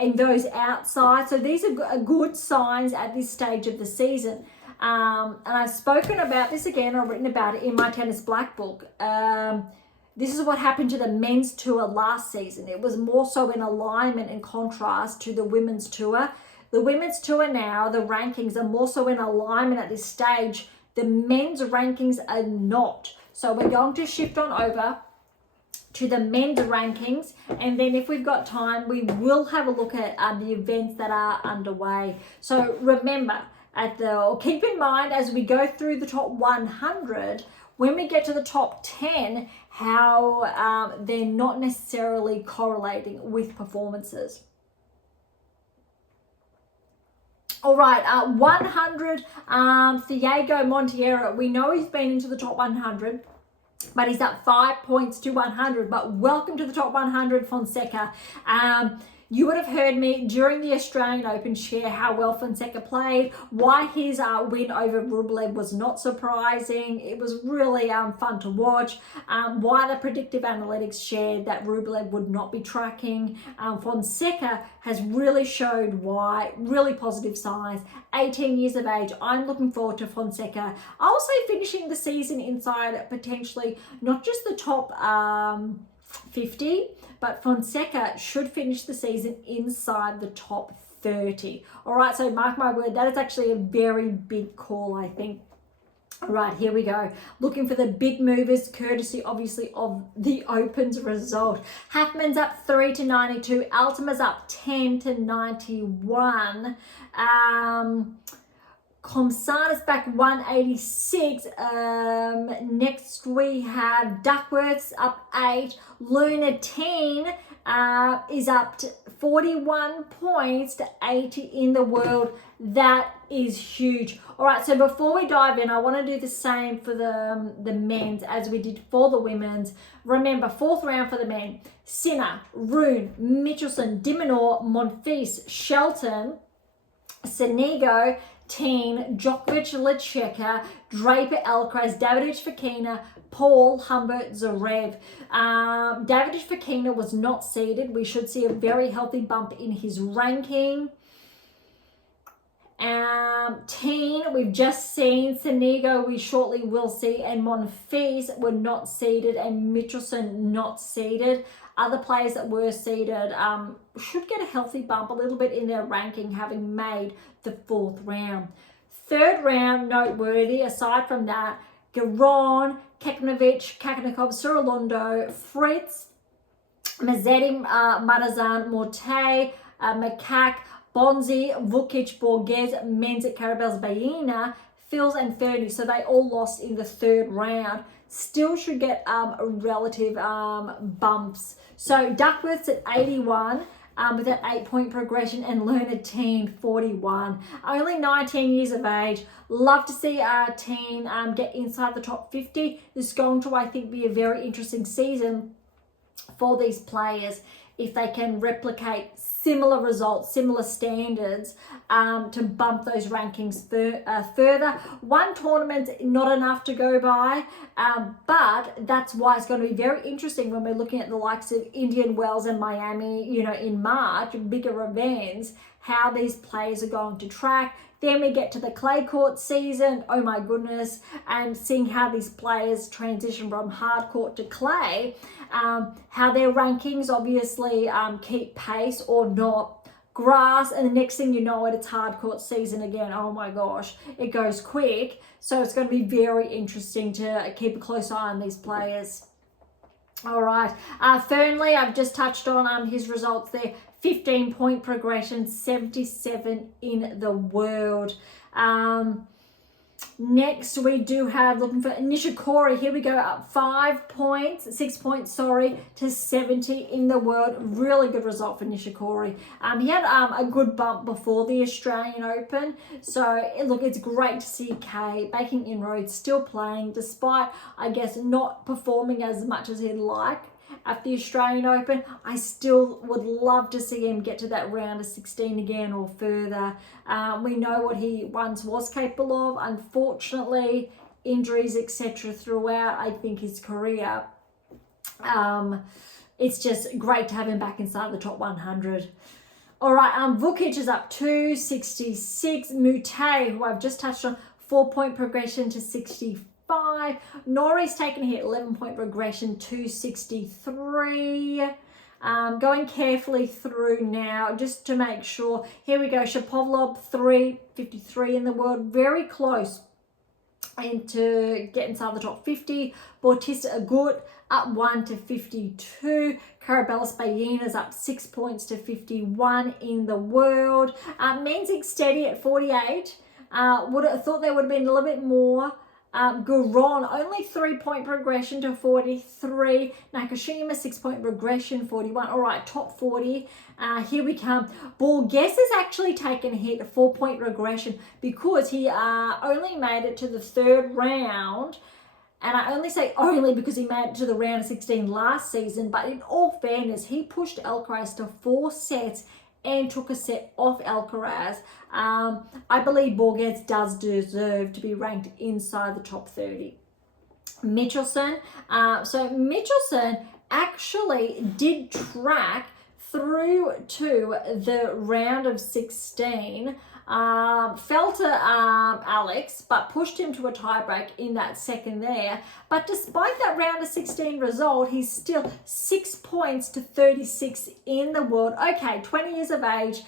And those outside. So these are good signs at this stage of the season. And I've spoken about this again, I've written about it in my Tennis Black Book. This is what happened to the men's tour last season. It was more so in alignment and contrast to the women's tour. The women's tour now, the rankings are more so in alignment at this stage. The men's rankings are not. So we're going to shift on over to the men's rankings, and then if we've got time, we will have a look at the events that are underway. So remember, keep in mind as we go through the top 100, when we get to the top 10, how they're not necessarily correlating with performances. All right, 100, Thiago Monteiro. We know he's been into the top 100. But he's up 5 points to 100. But welcome to the top 100, Fonseca. You would have heard me during the Australian Open share how well Fonseca played, why his win over Rublev was not surprising. It was really fun to watch. Why the predictive analytics shared that Rublev would not be tracking. Fonseca has really showed why, really positive signs. 18 years of age. I'm looking forward to Fonseca. I'll say finishing the season inside potentially not just the top 50, but Fonseca should finish the season inside the top 30. All right, so mark my word, that is actually a very big call, I think. All right, here we go. Looking for the big movers, courtesy obviously of the Open's result. Hafman's up 3-92. Altima's up 10-91. Comsana's back 186. Next we have Duckworth's up 8. Lunatine is up to 41 points to 80 in the world. That is huge. All right, so before we dive in, I want to do the same for the men's as we did for the women's. Remember, 4th round for the men. Sinner, Rune, Michelson, Dimonor, Monfils, Shelton, Sonego, Teen, Djokovic, Lecheka, Draper, Alcaraz, Davidovich, Fokina, Paul, Humbert, Zverev. Davidovich Fokina was not seeded. We should see a very healthy bump in his ranking. Teen, we've just seen. Sonego, we shortly will see. And Monfils were not seeded. And Michelson not seeded. Other players that were seeded should get a healthy bump a little bit in their ranking, having made the 4th round. 3rd round, noteworthy, aside from that, Garon, Keknovic, Kakanakov, Surilondo, Fritz, Mazzetti, Marazan, Morte, Makak, Bonzi, Vukic, Borges, Menzit, Carabels, Baena, Fils and Fernie. So they all lost in the 3rd round. Still should get relative bumps. So Duckworth's at 81 with that 8-point progression, and Learned Teen 41. Only 19 years of age. Love to see our Teen get inside the top 50. This is going to, I think, be a very interesting season for these players if they can replicate similar results, similar standards to bump those rankings further. One tournament, not enough to go by, but that's why it's going to be very interesting when we're looking at the likes of Indian Wells and Miami, you know, in March, bigger events, how these players are going to track. Then we get to the clay court season, oh my goodness, and seeing how these players transition from hard court to clay, how their rankings obviously keep pace or not. Grass, and the next thing you know it's hard court season again. Oh my gosh, it goes quick. So it's going to be very interesting to keep a close eye on these players. All right, Fernley, I've just touched on his results there. 15-point progression, 77 in the world. Next, we do have, looking for Nishikori. Here we go, up 6 points, to 70 in the world. Really good result for Nishikori. He had a good bump before the Australian Open. So, look, it's great to see Kay making inroads, still playing, despite, I guess, not performing as much as he'd like at the Australian Open. I still would love to see him get to that round of 16 again or further. We know what he once was capable of. Unfortunately, injuries, etc. throughout, I think, his career. It's just great to have him back inside the top 100. All right, Vukic is up 266. Mute, who I've just touched on, 4-point progression to 65. Nori's taken a hit, 11-point progression, 263. Going carefully through now just to make sure. Here we go. Shapovalov, 353 in the world. Very close into get inside the top 50. Bautista Agut up 1 to 52. Carabellis Bayena's up 6 points to 51 in the world. Menzig steady at 48. Would have thought there would have been a little bit more. Garon, only 3-point progression to 43. Nakashima, 6-point progression, 41. All right, top 40. Here we come. Borges has actually taken a hit, a 4-point regression, because he only made it to the 3rd round. And I only say only because he made it to the round of 16 last season. But in all fairness, he pushed Alcaraz to 4 sets and took a set off Alcaraz. I believe Borges does deserve to be ranked inside the top 30. Michelson. So Michelson actually did track through to the round of 16. Fell to Alex, but pushed him to a tiebreak in that second there. But despite that round of 16 result, he's still 6 points to 36 in the world. Okay, 20 years of age.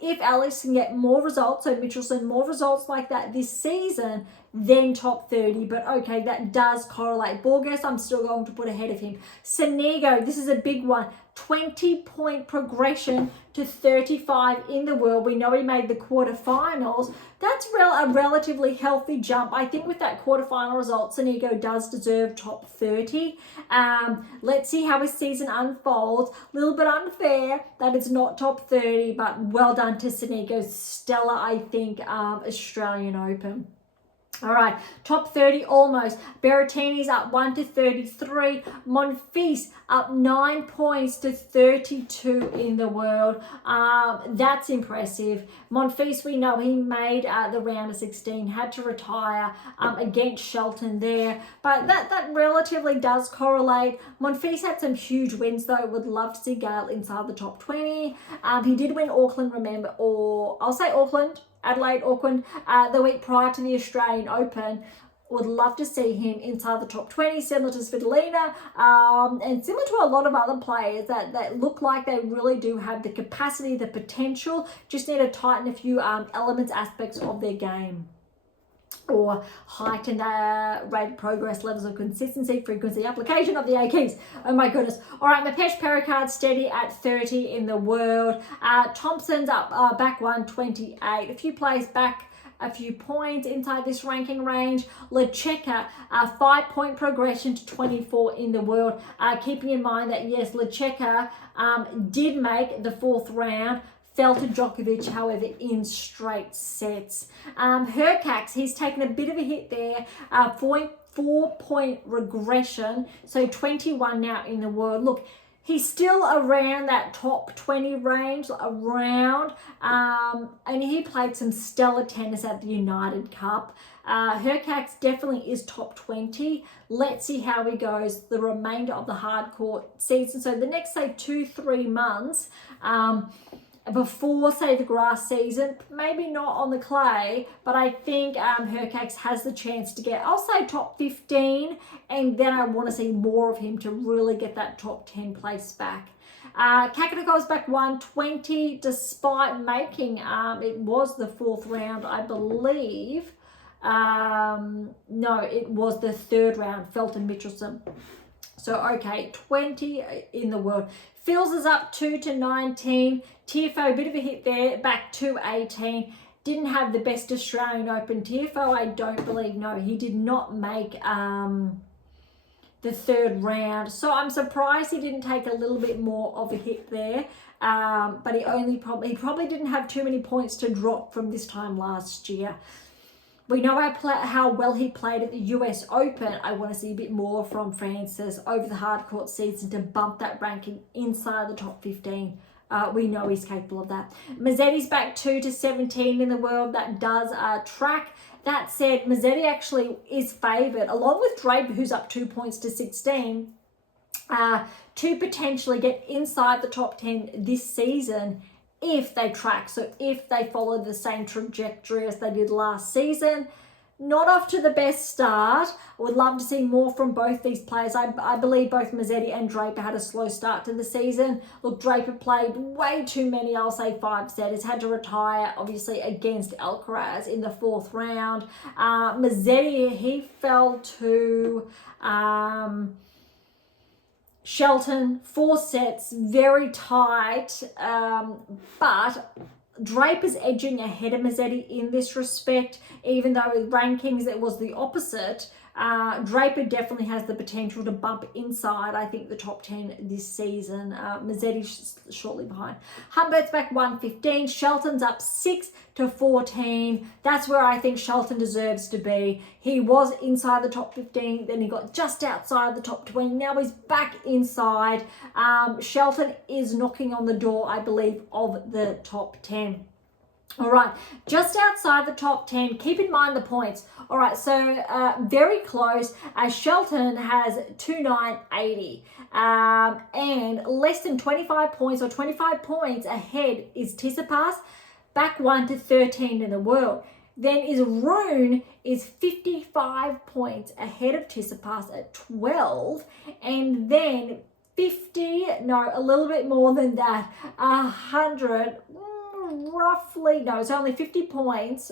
If Alex can get more results, so Michelson, more results like that this season, then top 30, but okay, that does correlate. Berge, I'm still going to put ahead of him. Sonego, this is a big one. 20-point progression to 35 in the world. We know he made the quarterfinals. That's a relatively healthy jump. I think with that quarterfinal result, Sonego does deserve top 30. Let's see how his season unfolds. A little bit unfair that it's not top 30, but well done to Sonego. Stellar, I think, Australian Open. All right, top 30 almost. Berrettini's up 1 to 33. Monfils up 9 points to 32 in the world. That's impressive. Monfils, we know he made the round of 16, had to retire against Shelton there, but that relatively does correlate. Monfils had some huge wins though. Would love to see Gael inside the top 20. He did win Auckland, remember, or I'll say Auckland. Adelaide, Auckland, the week prior to the Australian Open. Would love to see him inside the top 20, similar to Svitolina, and similar to a lot of other players that look like they really do have the capacity, the potential, just need to tighten a few elements, aspects of their game, or heighten rate, progress, levels of consistency, frequency, application of the A keys. Oh my goodness. All right, Mapesh Pericard steady at 30 in the world. Thompson's up back 128. A few plays back, a few points inside this ranking range. Lecheka, 5-point progression to 24 in the world. Keeping in mind that, yes, Lecheka did make the 4th round. Fell to Djokovic, however, in straight sets. Hercax, he's taken a bit of a hit there. 4-point regression, so 21 now in the world. Look, he's still around that top 20 range, and he played some stellar tennis at the United Cup. Hercax definitely is top 20. Let's see how he goes the remainder of the hardcourt season. So the next, say, 2-3 months, before, say, the grass season, maybe not on the clay, but I think Hercax has the chance to get, I'll say, top 15, and then I want to see more of him to really get that top 10 place back. Kakanakov's back 120, despite making, it was the 4th round, I believe. No, it was the 3rd round, Felton Michelson. So, okay, 20 in the world. Fils is up 2 to 19. Tiafoe, a bit of a hit there, back to 18. Didn't have the best Australian Open. Tiafoe, I don't believe, no, he did not make the 3rd round. So I'm surprised he didn't take a little bit more of a hit there. But he probably didn't have too many points to drop from this time last year. We know how well he played at the US Open. I want to see a bit more from Francis over the hardcourt season to bump that ranking inside the top 15. We know he's capable of that. Mazzetti's back 2 to 17 in the world. That does track. That said, Mazzetti actually is favoured, along with Draper, who's up 2 points to 16, to potentially get inside the top 10 this season if they track. So if they follow the same trajectory as they did last season. Not off to the best start. I would love to see more from both these players. I believe both Mazzetti and Draper had a slow start to the season. Look, Draper played way too many, I'll say, 5-setters. Had to retire, obviously, against Alcaraz in the 4th round. Mazzetti, he fell to Shelton, 4 sets, very tight, but Draper's edging ahead of Mazzetti in this respect, even though with rankings it was the opposite. Draper definitely has the potential to bump inside, I think, the top 10 this season. Mazzetti's shortly behind. Humbert's back 115. Shelton's up 6 to 14. That's where I think Shelton deserves to be. He was inside the top 15, then he got just outside the top 20. Now he's back inside. Shelton is knocking on the door, I believe, of the top 10. All right, just outside the top 10, keep in mind the points. All right, so very close. Shelton has 2980, and less than 25 points or 25 points ahead is Tsitsipas, back 1 to 13 in the world. Then Rune is 55 points ahead of Tsitsipas at 12, and then a little bit more than that, 100. roughly, no, it's only 50 points,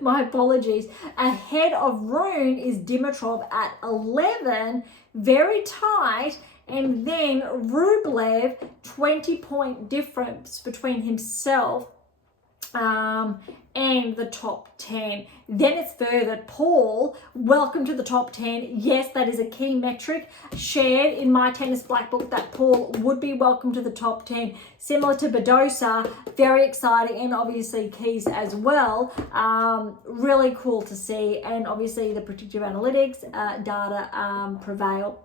my apologies, ahead of Rune is Dimitrov at 11, very tight, and then Rublev, 20-point difference between himself and the top 10. Then it's further. Paul, welcome to the top 10. Yes, that is a key metric shared in my tennis black book, that Paul would be welcome to the top 10. Similar to Badosa, very exciting, and obviously Keys as well. Really cool to see, and obviously the predictive analytics data prevail.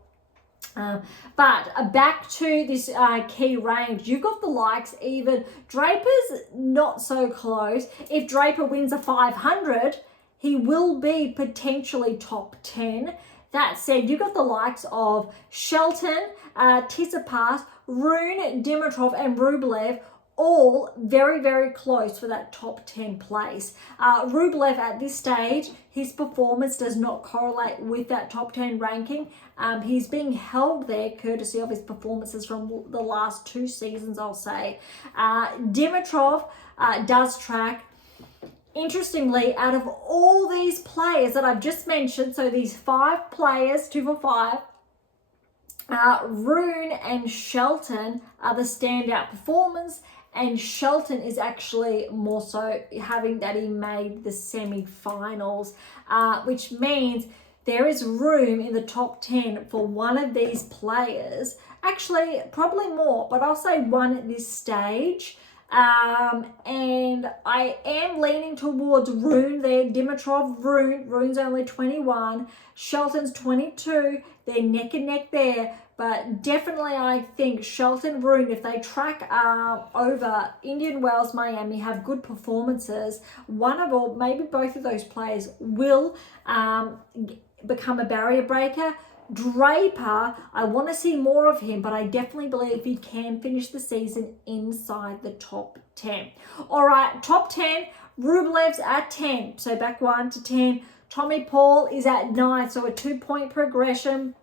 But back to this key range, you've got the likes even. Draper's not so close. If Draper wins a 500, he will be potentially top 10. That said, you've got the likes of Shelton, Tsitsipas, Rune, Dimitrov, and Rublev, all very, very close for that top 10 place. Rublev at this stage, his performance does not correlate with that top 10 ranking. He's being held there courtesy of his performances from the last 2 seasons, I'll say. Dimitrov does track. Interestingly, out of all these players that I've just mentioned, so these 5 players, 2 for 5, Rune and Shelton are the standout performers, and Shelton is actually more so having that he made the semi-finals, which means there is room in the top 10 for one of these players. Actually, probably more, but I'll say one at this stage. And I am leaning towards Rune there. Dimitrov, Rune's only 21. Shelton's 22. They're neck and neck there. But definitely I think Shelton, Rune, if they track over Indian Wells, Miami, have good performances, one of or maybe both of those players will become a barrier breaker. Draper, I want to see more of him, but I definitely believe he can finish the season inside the top 10. All right, top 10, Rublev's at 10, so back 1 to 10. Tommy Paul is at 9, so a 2-point progression.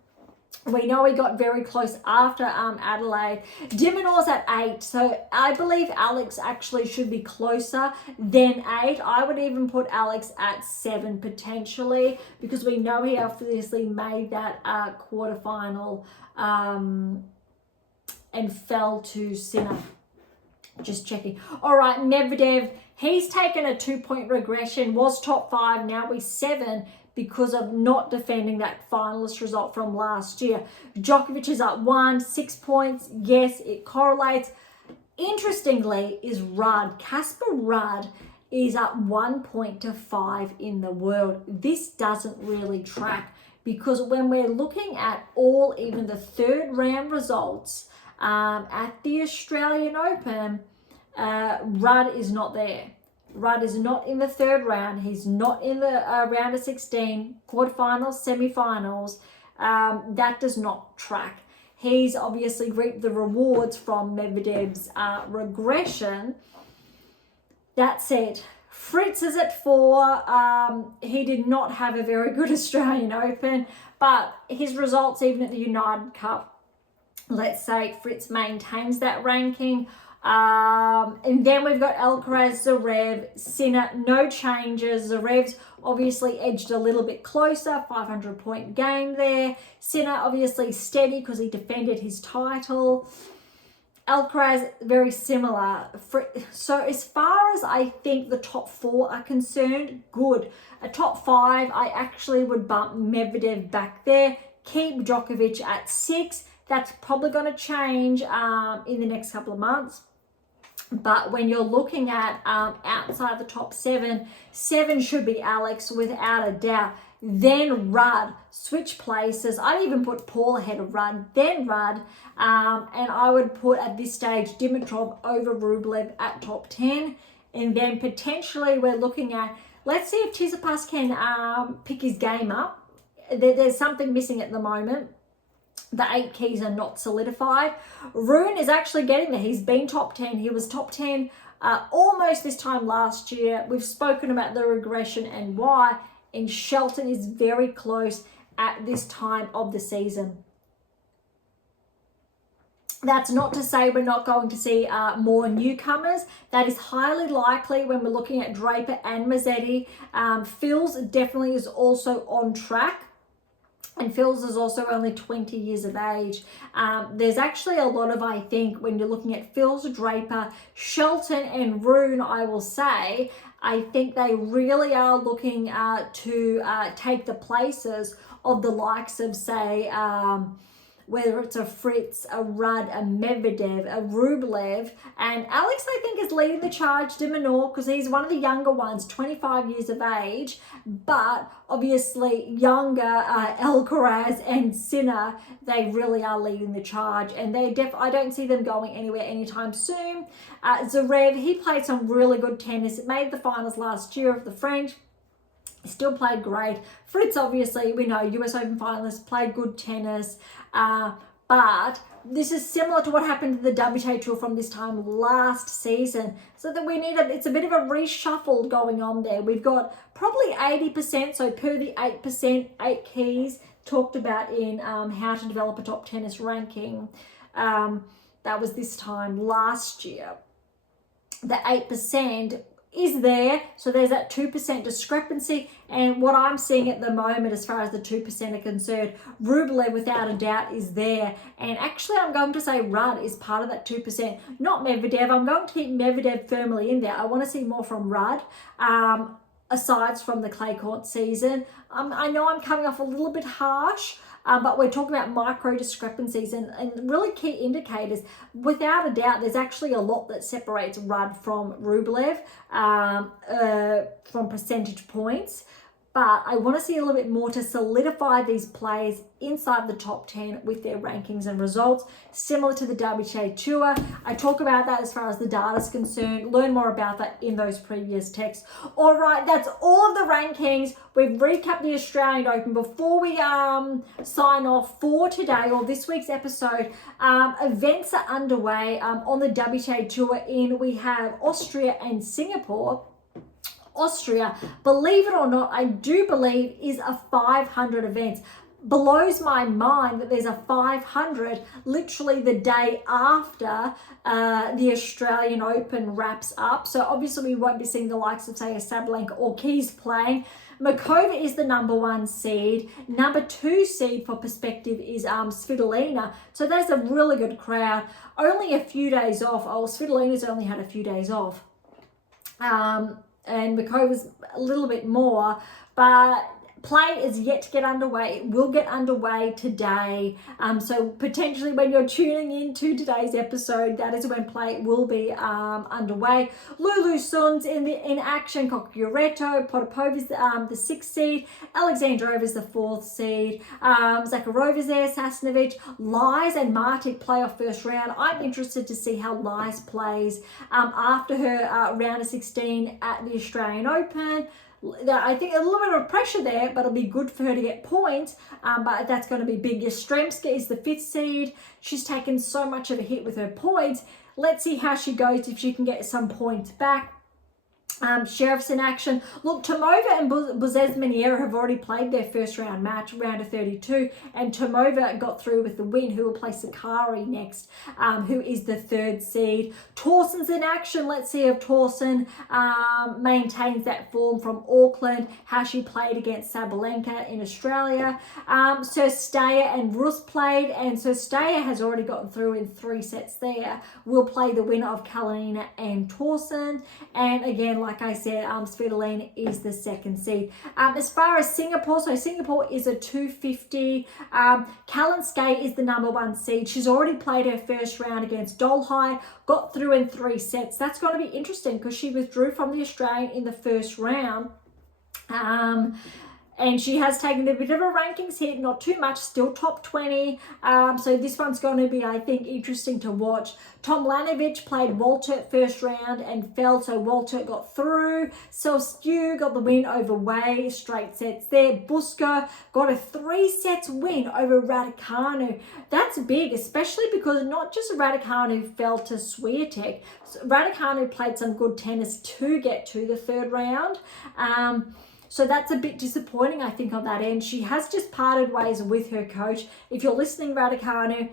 We know he got very close after Adelaide. Dimanor's at 8, so I believe Alex actually should be closer than 8. I would even put Alex at 7 potentially, because we know he obviously made that quarterfinal and fell to Sinner. Just checking. All right, Medvedev, he's taken a 2-point regression, was top 5, now he's 7. Because of not defending that finalist result from last year. Djokovic is at 1, 6 points. Yes, it correlates. Interestingly, is Rudd. Casper Rudd is at 1 point to 5 in the world. This doesn't really track, because when we're looking at all, even the 3rd round results at the Australian Open, Rudd is not there. Rudd is not in the 3rd round. He's not in the round of 16, quarterfinals, semifinals. That does not track. He's obviously reaped the rewards from Medvedev's regression. That said, Fritz is at 4. He did not have a very good Australian Open, but his results, even at the United Cup, let's say Fritz maintains that ranking. And then we've got Alcaraz, Zverev, Sinner, no changes. Zverev's obviously edged a little bit closer, 500-point game there. Sinner obviously steady because he defended his title. Alcaraz, very similar. So as far as I think the top 4 are concerned, good. A top 5, I actually would bump Medvedev back there. Keep Djokovic at 6. That's probably going to change in the next couple of months. But when you're looking at outside the top 7, 7 should be Alex without a doubt. Then Rudd, switch places. I'd even put Paul ahead of Rudd, then Rudd. And I would put at this stage Dimitrov over Rublev at top 10. And then potentially we're looking at, let's see if Tsitsipas can pick his game up. There's something missing at the moment. The 8 keys are not solidified. Rune is actually getting there. He's been top 10. He was top 10 almost this time last year. We've spoken about the regression and why. And Shelton is very close at this time of the season. That's not to say we're not going to see more newcomers. That is highly likely when we're looking at Draper and Mazzetti. Fils definitely is also on track. And Fils is also only 20 years of age. There's actually a lot of, I think, when you're looking at Fils, Draper, Shelton and Rune, I will say, I think they really are looking to take the places of the likes of, say, whether it's a Fritz, a Rudd, a Medvedev, a Rublev, and Alex, I think, is leading the charge de Minaur because he's one of the younger ones, 25 years of age, but obviously younger Alcaraz and Sinner, they really are leading the charge, and I don't see them going anywhere anytime soon. Zverev, he played some really good tennis. It made the finals last year of the French. He still played great. Fritz, obviously, we know, US Open finalist, played good tennis. But this is similar to what happened to the WTA Tour from this time last season. So that it's a bit of a reshuffle going on there. We've got probably 80%, so per the 8%, 8 keys talked about in how to develop a top tennis ranking. That was this time last year. The 8% is there, so there's that 2% discrepancy, and what I'm seeing at the moment as far as the 2% are concerned, Rublev without a doubt is there, and actually I'm going to say Rudd is part of that 2%, not Medvedev. I'm going to keep Medvedev firmly in there. I want to see more from Rudd, aside from the clay court season. I know I'm coming off a little bit harsh, but we're talking about micro discrepancies and really key indicators. Without a doubt, there's actually a lot that separates Rudd from Rublev from percentage points. But I want to see a little bit more to solidify these players inside the top 10 with their rankings and results, similar to the WTA Tour. I talk about that as far as the data is concerned. Learn more about that in those previous texts. All right, that's all of the rankings. We've recapped the Australian Open. Before we sign off for today or this week's episode, events are underway on the WTA Tour we have Austria and Singapore. Austria, believe it or not, I do believe is a 500 event. Blows my mind that there's a 500 literally the day after the Australian Open wraps up. So obviously we won't be seeing the likes of, say, a Sabalenka or Keys playing. Makova is the number 1 seed. Number 2 seed for perspective is Svitolina. So that's a really good crowd. Only a few days off. Oh, Svitolina's only had a few days off. And Makova's a little bit more, but play is yet to get underway. It will get underway today. So potentially when you're tuning into today's episode, that is when play will be underway. Lulu Sun's in action. Kokureto, Potapova is the 6th seed. Alexandrova is the 4th seed. Zakharova's there. Sasnovich, Lies and Martic play off first round. I'm interested to see how Lies plays after her round of 16 at the Australian Open. I think a little bit of pressure there, but it'll be good for her to get points, but that's going to be big. Yastremska is the 5th seed. She's taken so much of a hit with her points. Let's see how she goes, if she can get some points back. Sheriff's in action. Look, Tomova and Buzez-Miniera have already played their first round match, round of 32, and Tomova got through with the win, who will play Sakari next, who is the 3rd seed. Towson's in action. Let's see if Towson maintains that form from Auckland, how she played against Sabalenka in Australia. Sir Steyer and Rus played, and Sir Steyer has already gotten through in 3 sets there. We'll play the winner of Kalinina and Towson, and again, like I said, Svitolina is the 2nd seed. As far as Singapore, so Singapore is a 250. Kalinskaya is the number 1 seed. She's already played her first round against Dolhide, got through in 3 sets. That's going to be interesting because she withdrew from the Australian in the first round. And she has taken a bit of a rankings hit, not too much, still top 20. So this one's going to be, I think, interesting to watch. Tomljanovic played Walter first round and fell, so Walter got through. Stew got the win over Wei, straight sets there. Buska got a 3 sets win over Raducanu. That's big, especially because not just Raducanu fell to Swiatek. Raducanu played some good tennis to get to the 3rd round. So that's a bit disappointing, I think, on that end. She has just parted ways with her coach. If you're listening, Raducanu,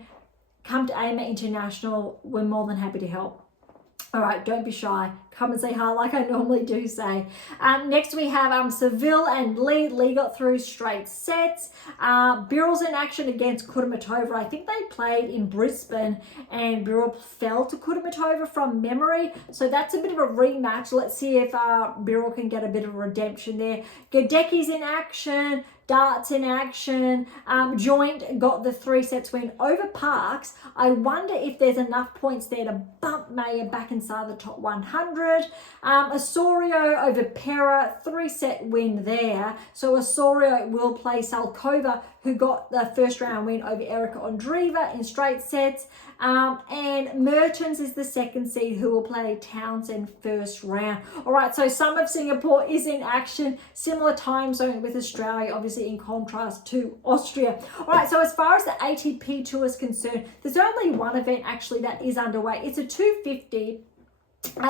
come to AM8 International. We're more than happy to help. All right, don't be shy. Come and say hi like I normally do say. Next we have Seville and Lee. Lee got through straight sets. Birrell's in action against Kudermetova. I think they played in Brisbane and Birrell fell to Kudermetova from memory. So that's a bit of a rematch. Let's see if Birrell can get a bit of redemption there. Gadecki's in action. Darts in action. Joint got the 3 sets win over Parks. I wonder if there's enough points there to bump Mayer back inside the top 100. Osorio over Pera, 3-set win there. So Osorio will play Salkova, who got the first round win over Erica Andreeva in straight sets. And Mertens is the 2nd seed, who will play Townsend first round. All right, so some of Singapore is in action. Similar time zone with Australia, obviously in contrast to Austria. All right, so as far as the ATP Tour is concerned, there's only one event actually that is underway. It's a 250.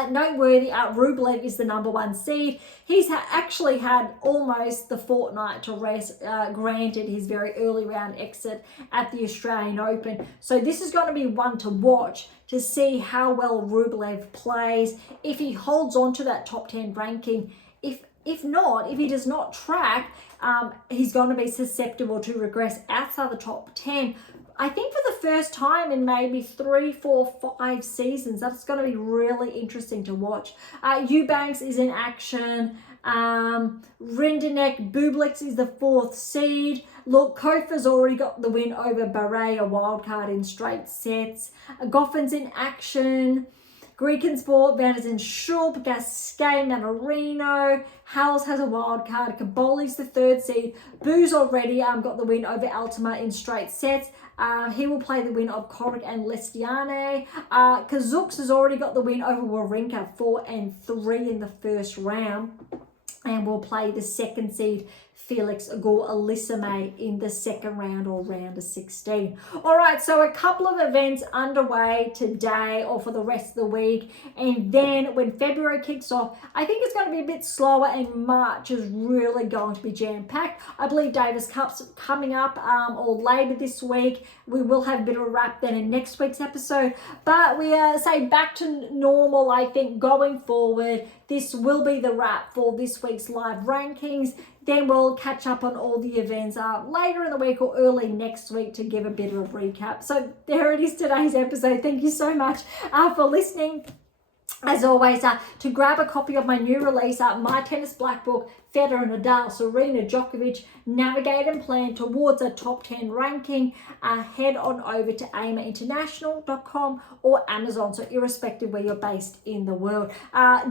Noteworthy, Rublev is the number 1 seed. He's actually had almost the fortnight to rest, granted his very early round exit at the Australian Open. So this is going to be one to watch to see how well Rublev plays, if he holds on to that top 10 ranking. If not, if he does not track, he's going to be susceptible to regress outside the top 10. I think for the first time in maybe 3, 4, 5 seasons. That's going to be really interesting to watch. Eubanks is in action. Rinderknecht, Bublik is the 4th seed. Look, Kofa's already got the win over Berge, a wildcard in straight sets. Goffin's in action. Griekensport, Van der Schulp, Gasquet, Navarino. Howells has a wild card. Kaboli's the 3rd seed. Boo's already got the win over Altima in straight sets. He will play the win of Korik and Lestiane. Kazuks has already got the win over Wawrinka, 4 and 3 in the first round. And will play the 2nd seed Felix Auger-Aliassime in the 2nd round, or round of 16. All right, so a couple of events underway today or for the rest of the week. And then when February kicks off, I think it's going to be a bit slower, and March is really going to be jam-packed. I believe Davis Cup's coming up or later this week. We will have a bit of a wrap then in next week's episode. But we say back to normal, I think, going forward. This will be the wrap for this week's live rankings. Then we'll catch up on all the events later in the week or early next week to give a bit of a recap. So there it is, today's episode. Thank you so much for listening. As always, to grab a copy of my new release, My Tennis Black Book, Federer, Nadal, Serena, Djokovic, navigate and plan towards a top 10 ranking, head on over to AM8International.com or Amazon, so irrespective where you're based in the world.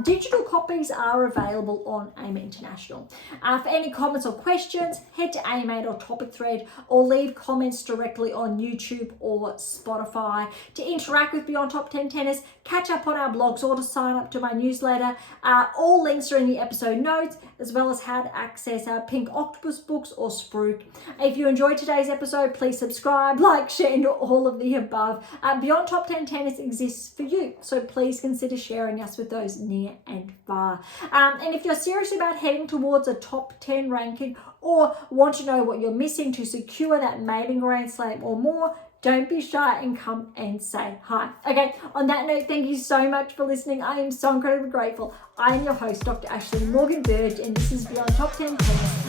Digital copies are available on AM8 International. For any comments or questions, head to AM8 or Topic Thread, or leave comments directly on YouTube or Spotify. To interact with Beyond Top 10 Tennis, catch up on our blogs, or to sign up to my newsletter. All links are in the episode notes, as well as how to access our Pink Octopus books or Spruik. If you enjoyed today's episode, please subscribe, like, share, and all of the above. Beyond Top 10 Tennis exists for you, so please consider sharing us with those near and far. And if you're serious about heading towards a top 10 ranking, or want to know what you're missing to secure that maiden Grand Slam or more, don't be shy and come and say hi. Okay, on that note, thank you so much for listening. I am so incredibly grateful. I am your host, Dr. Ashley Morgan Berge, and this is Beyond Top 10 Tennis.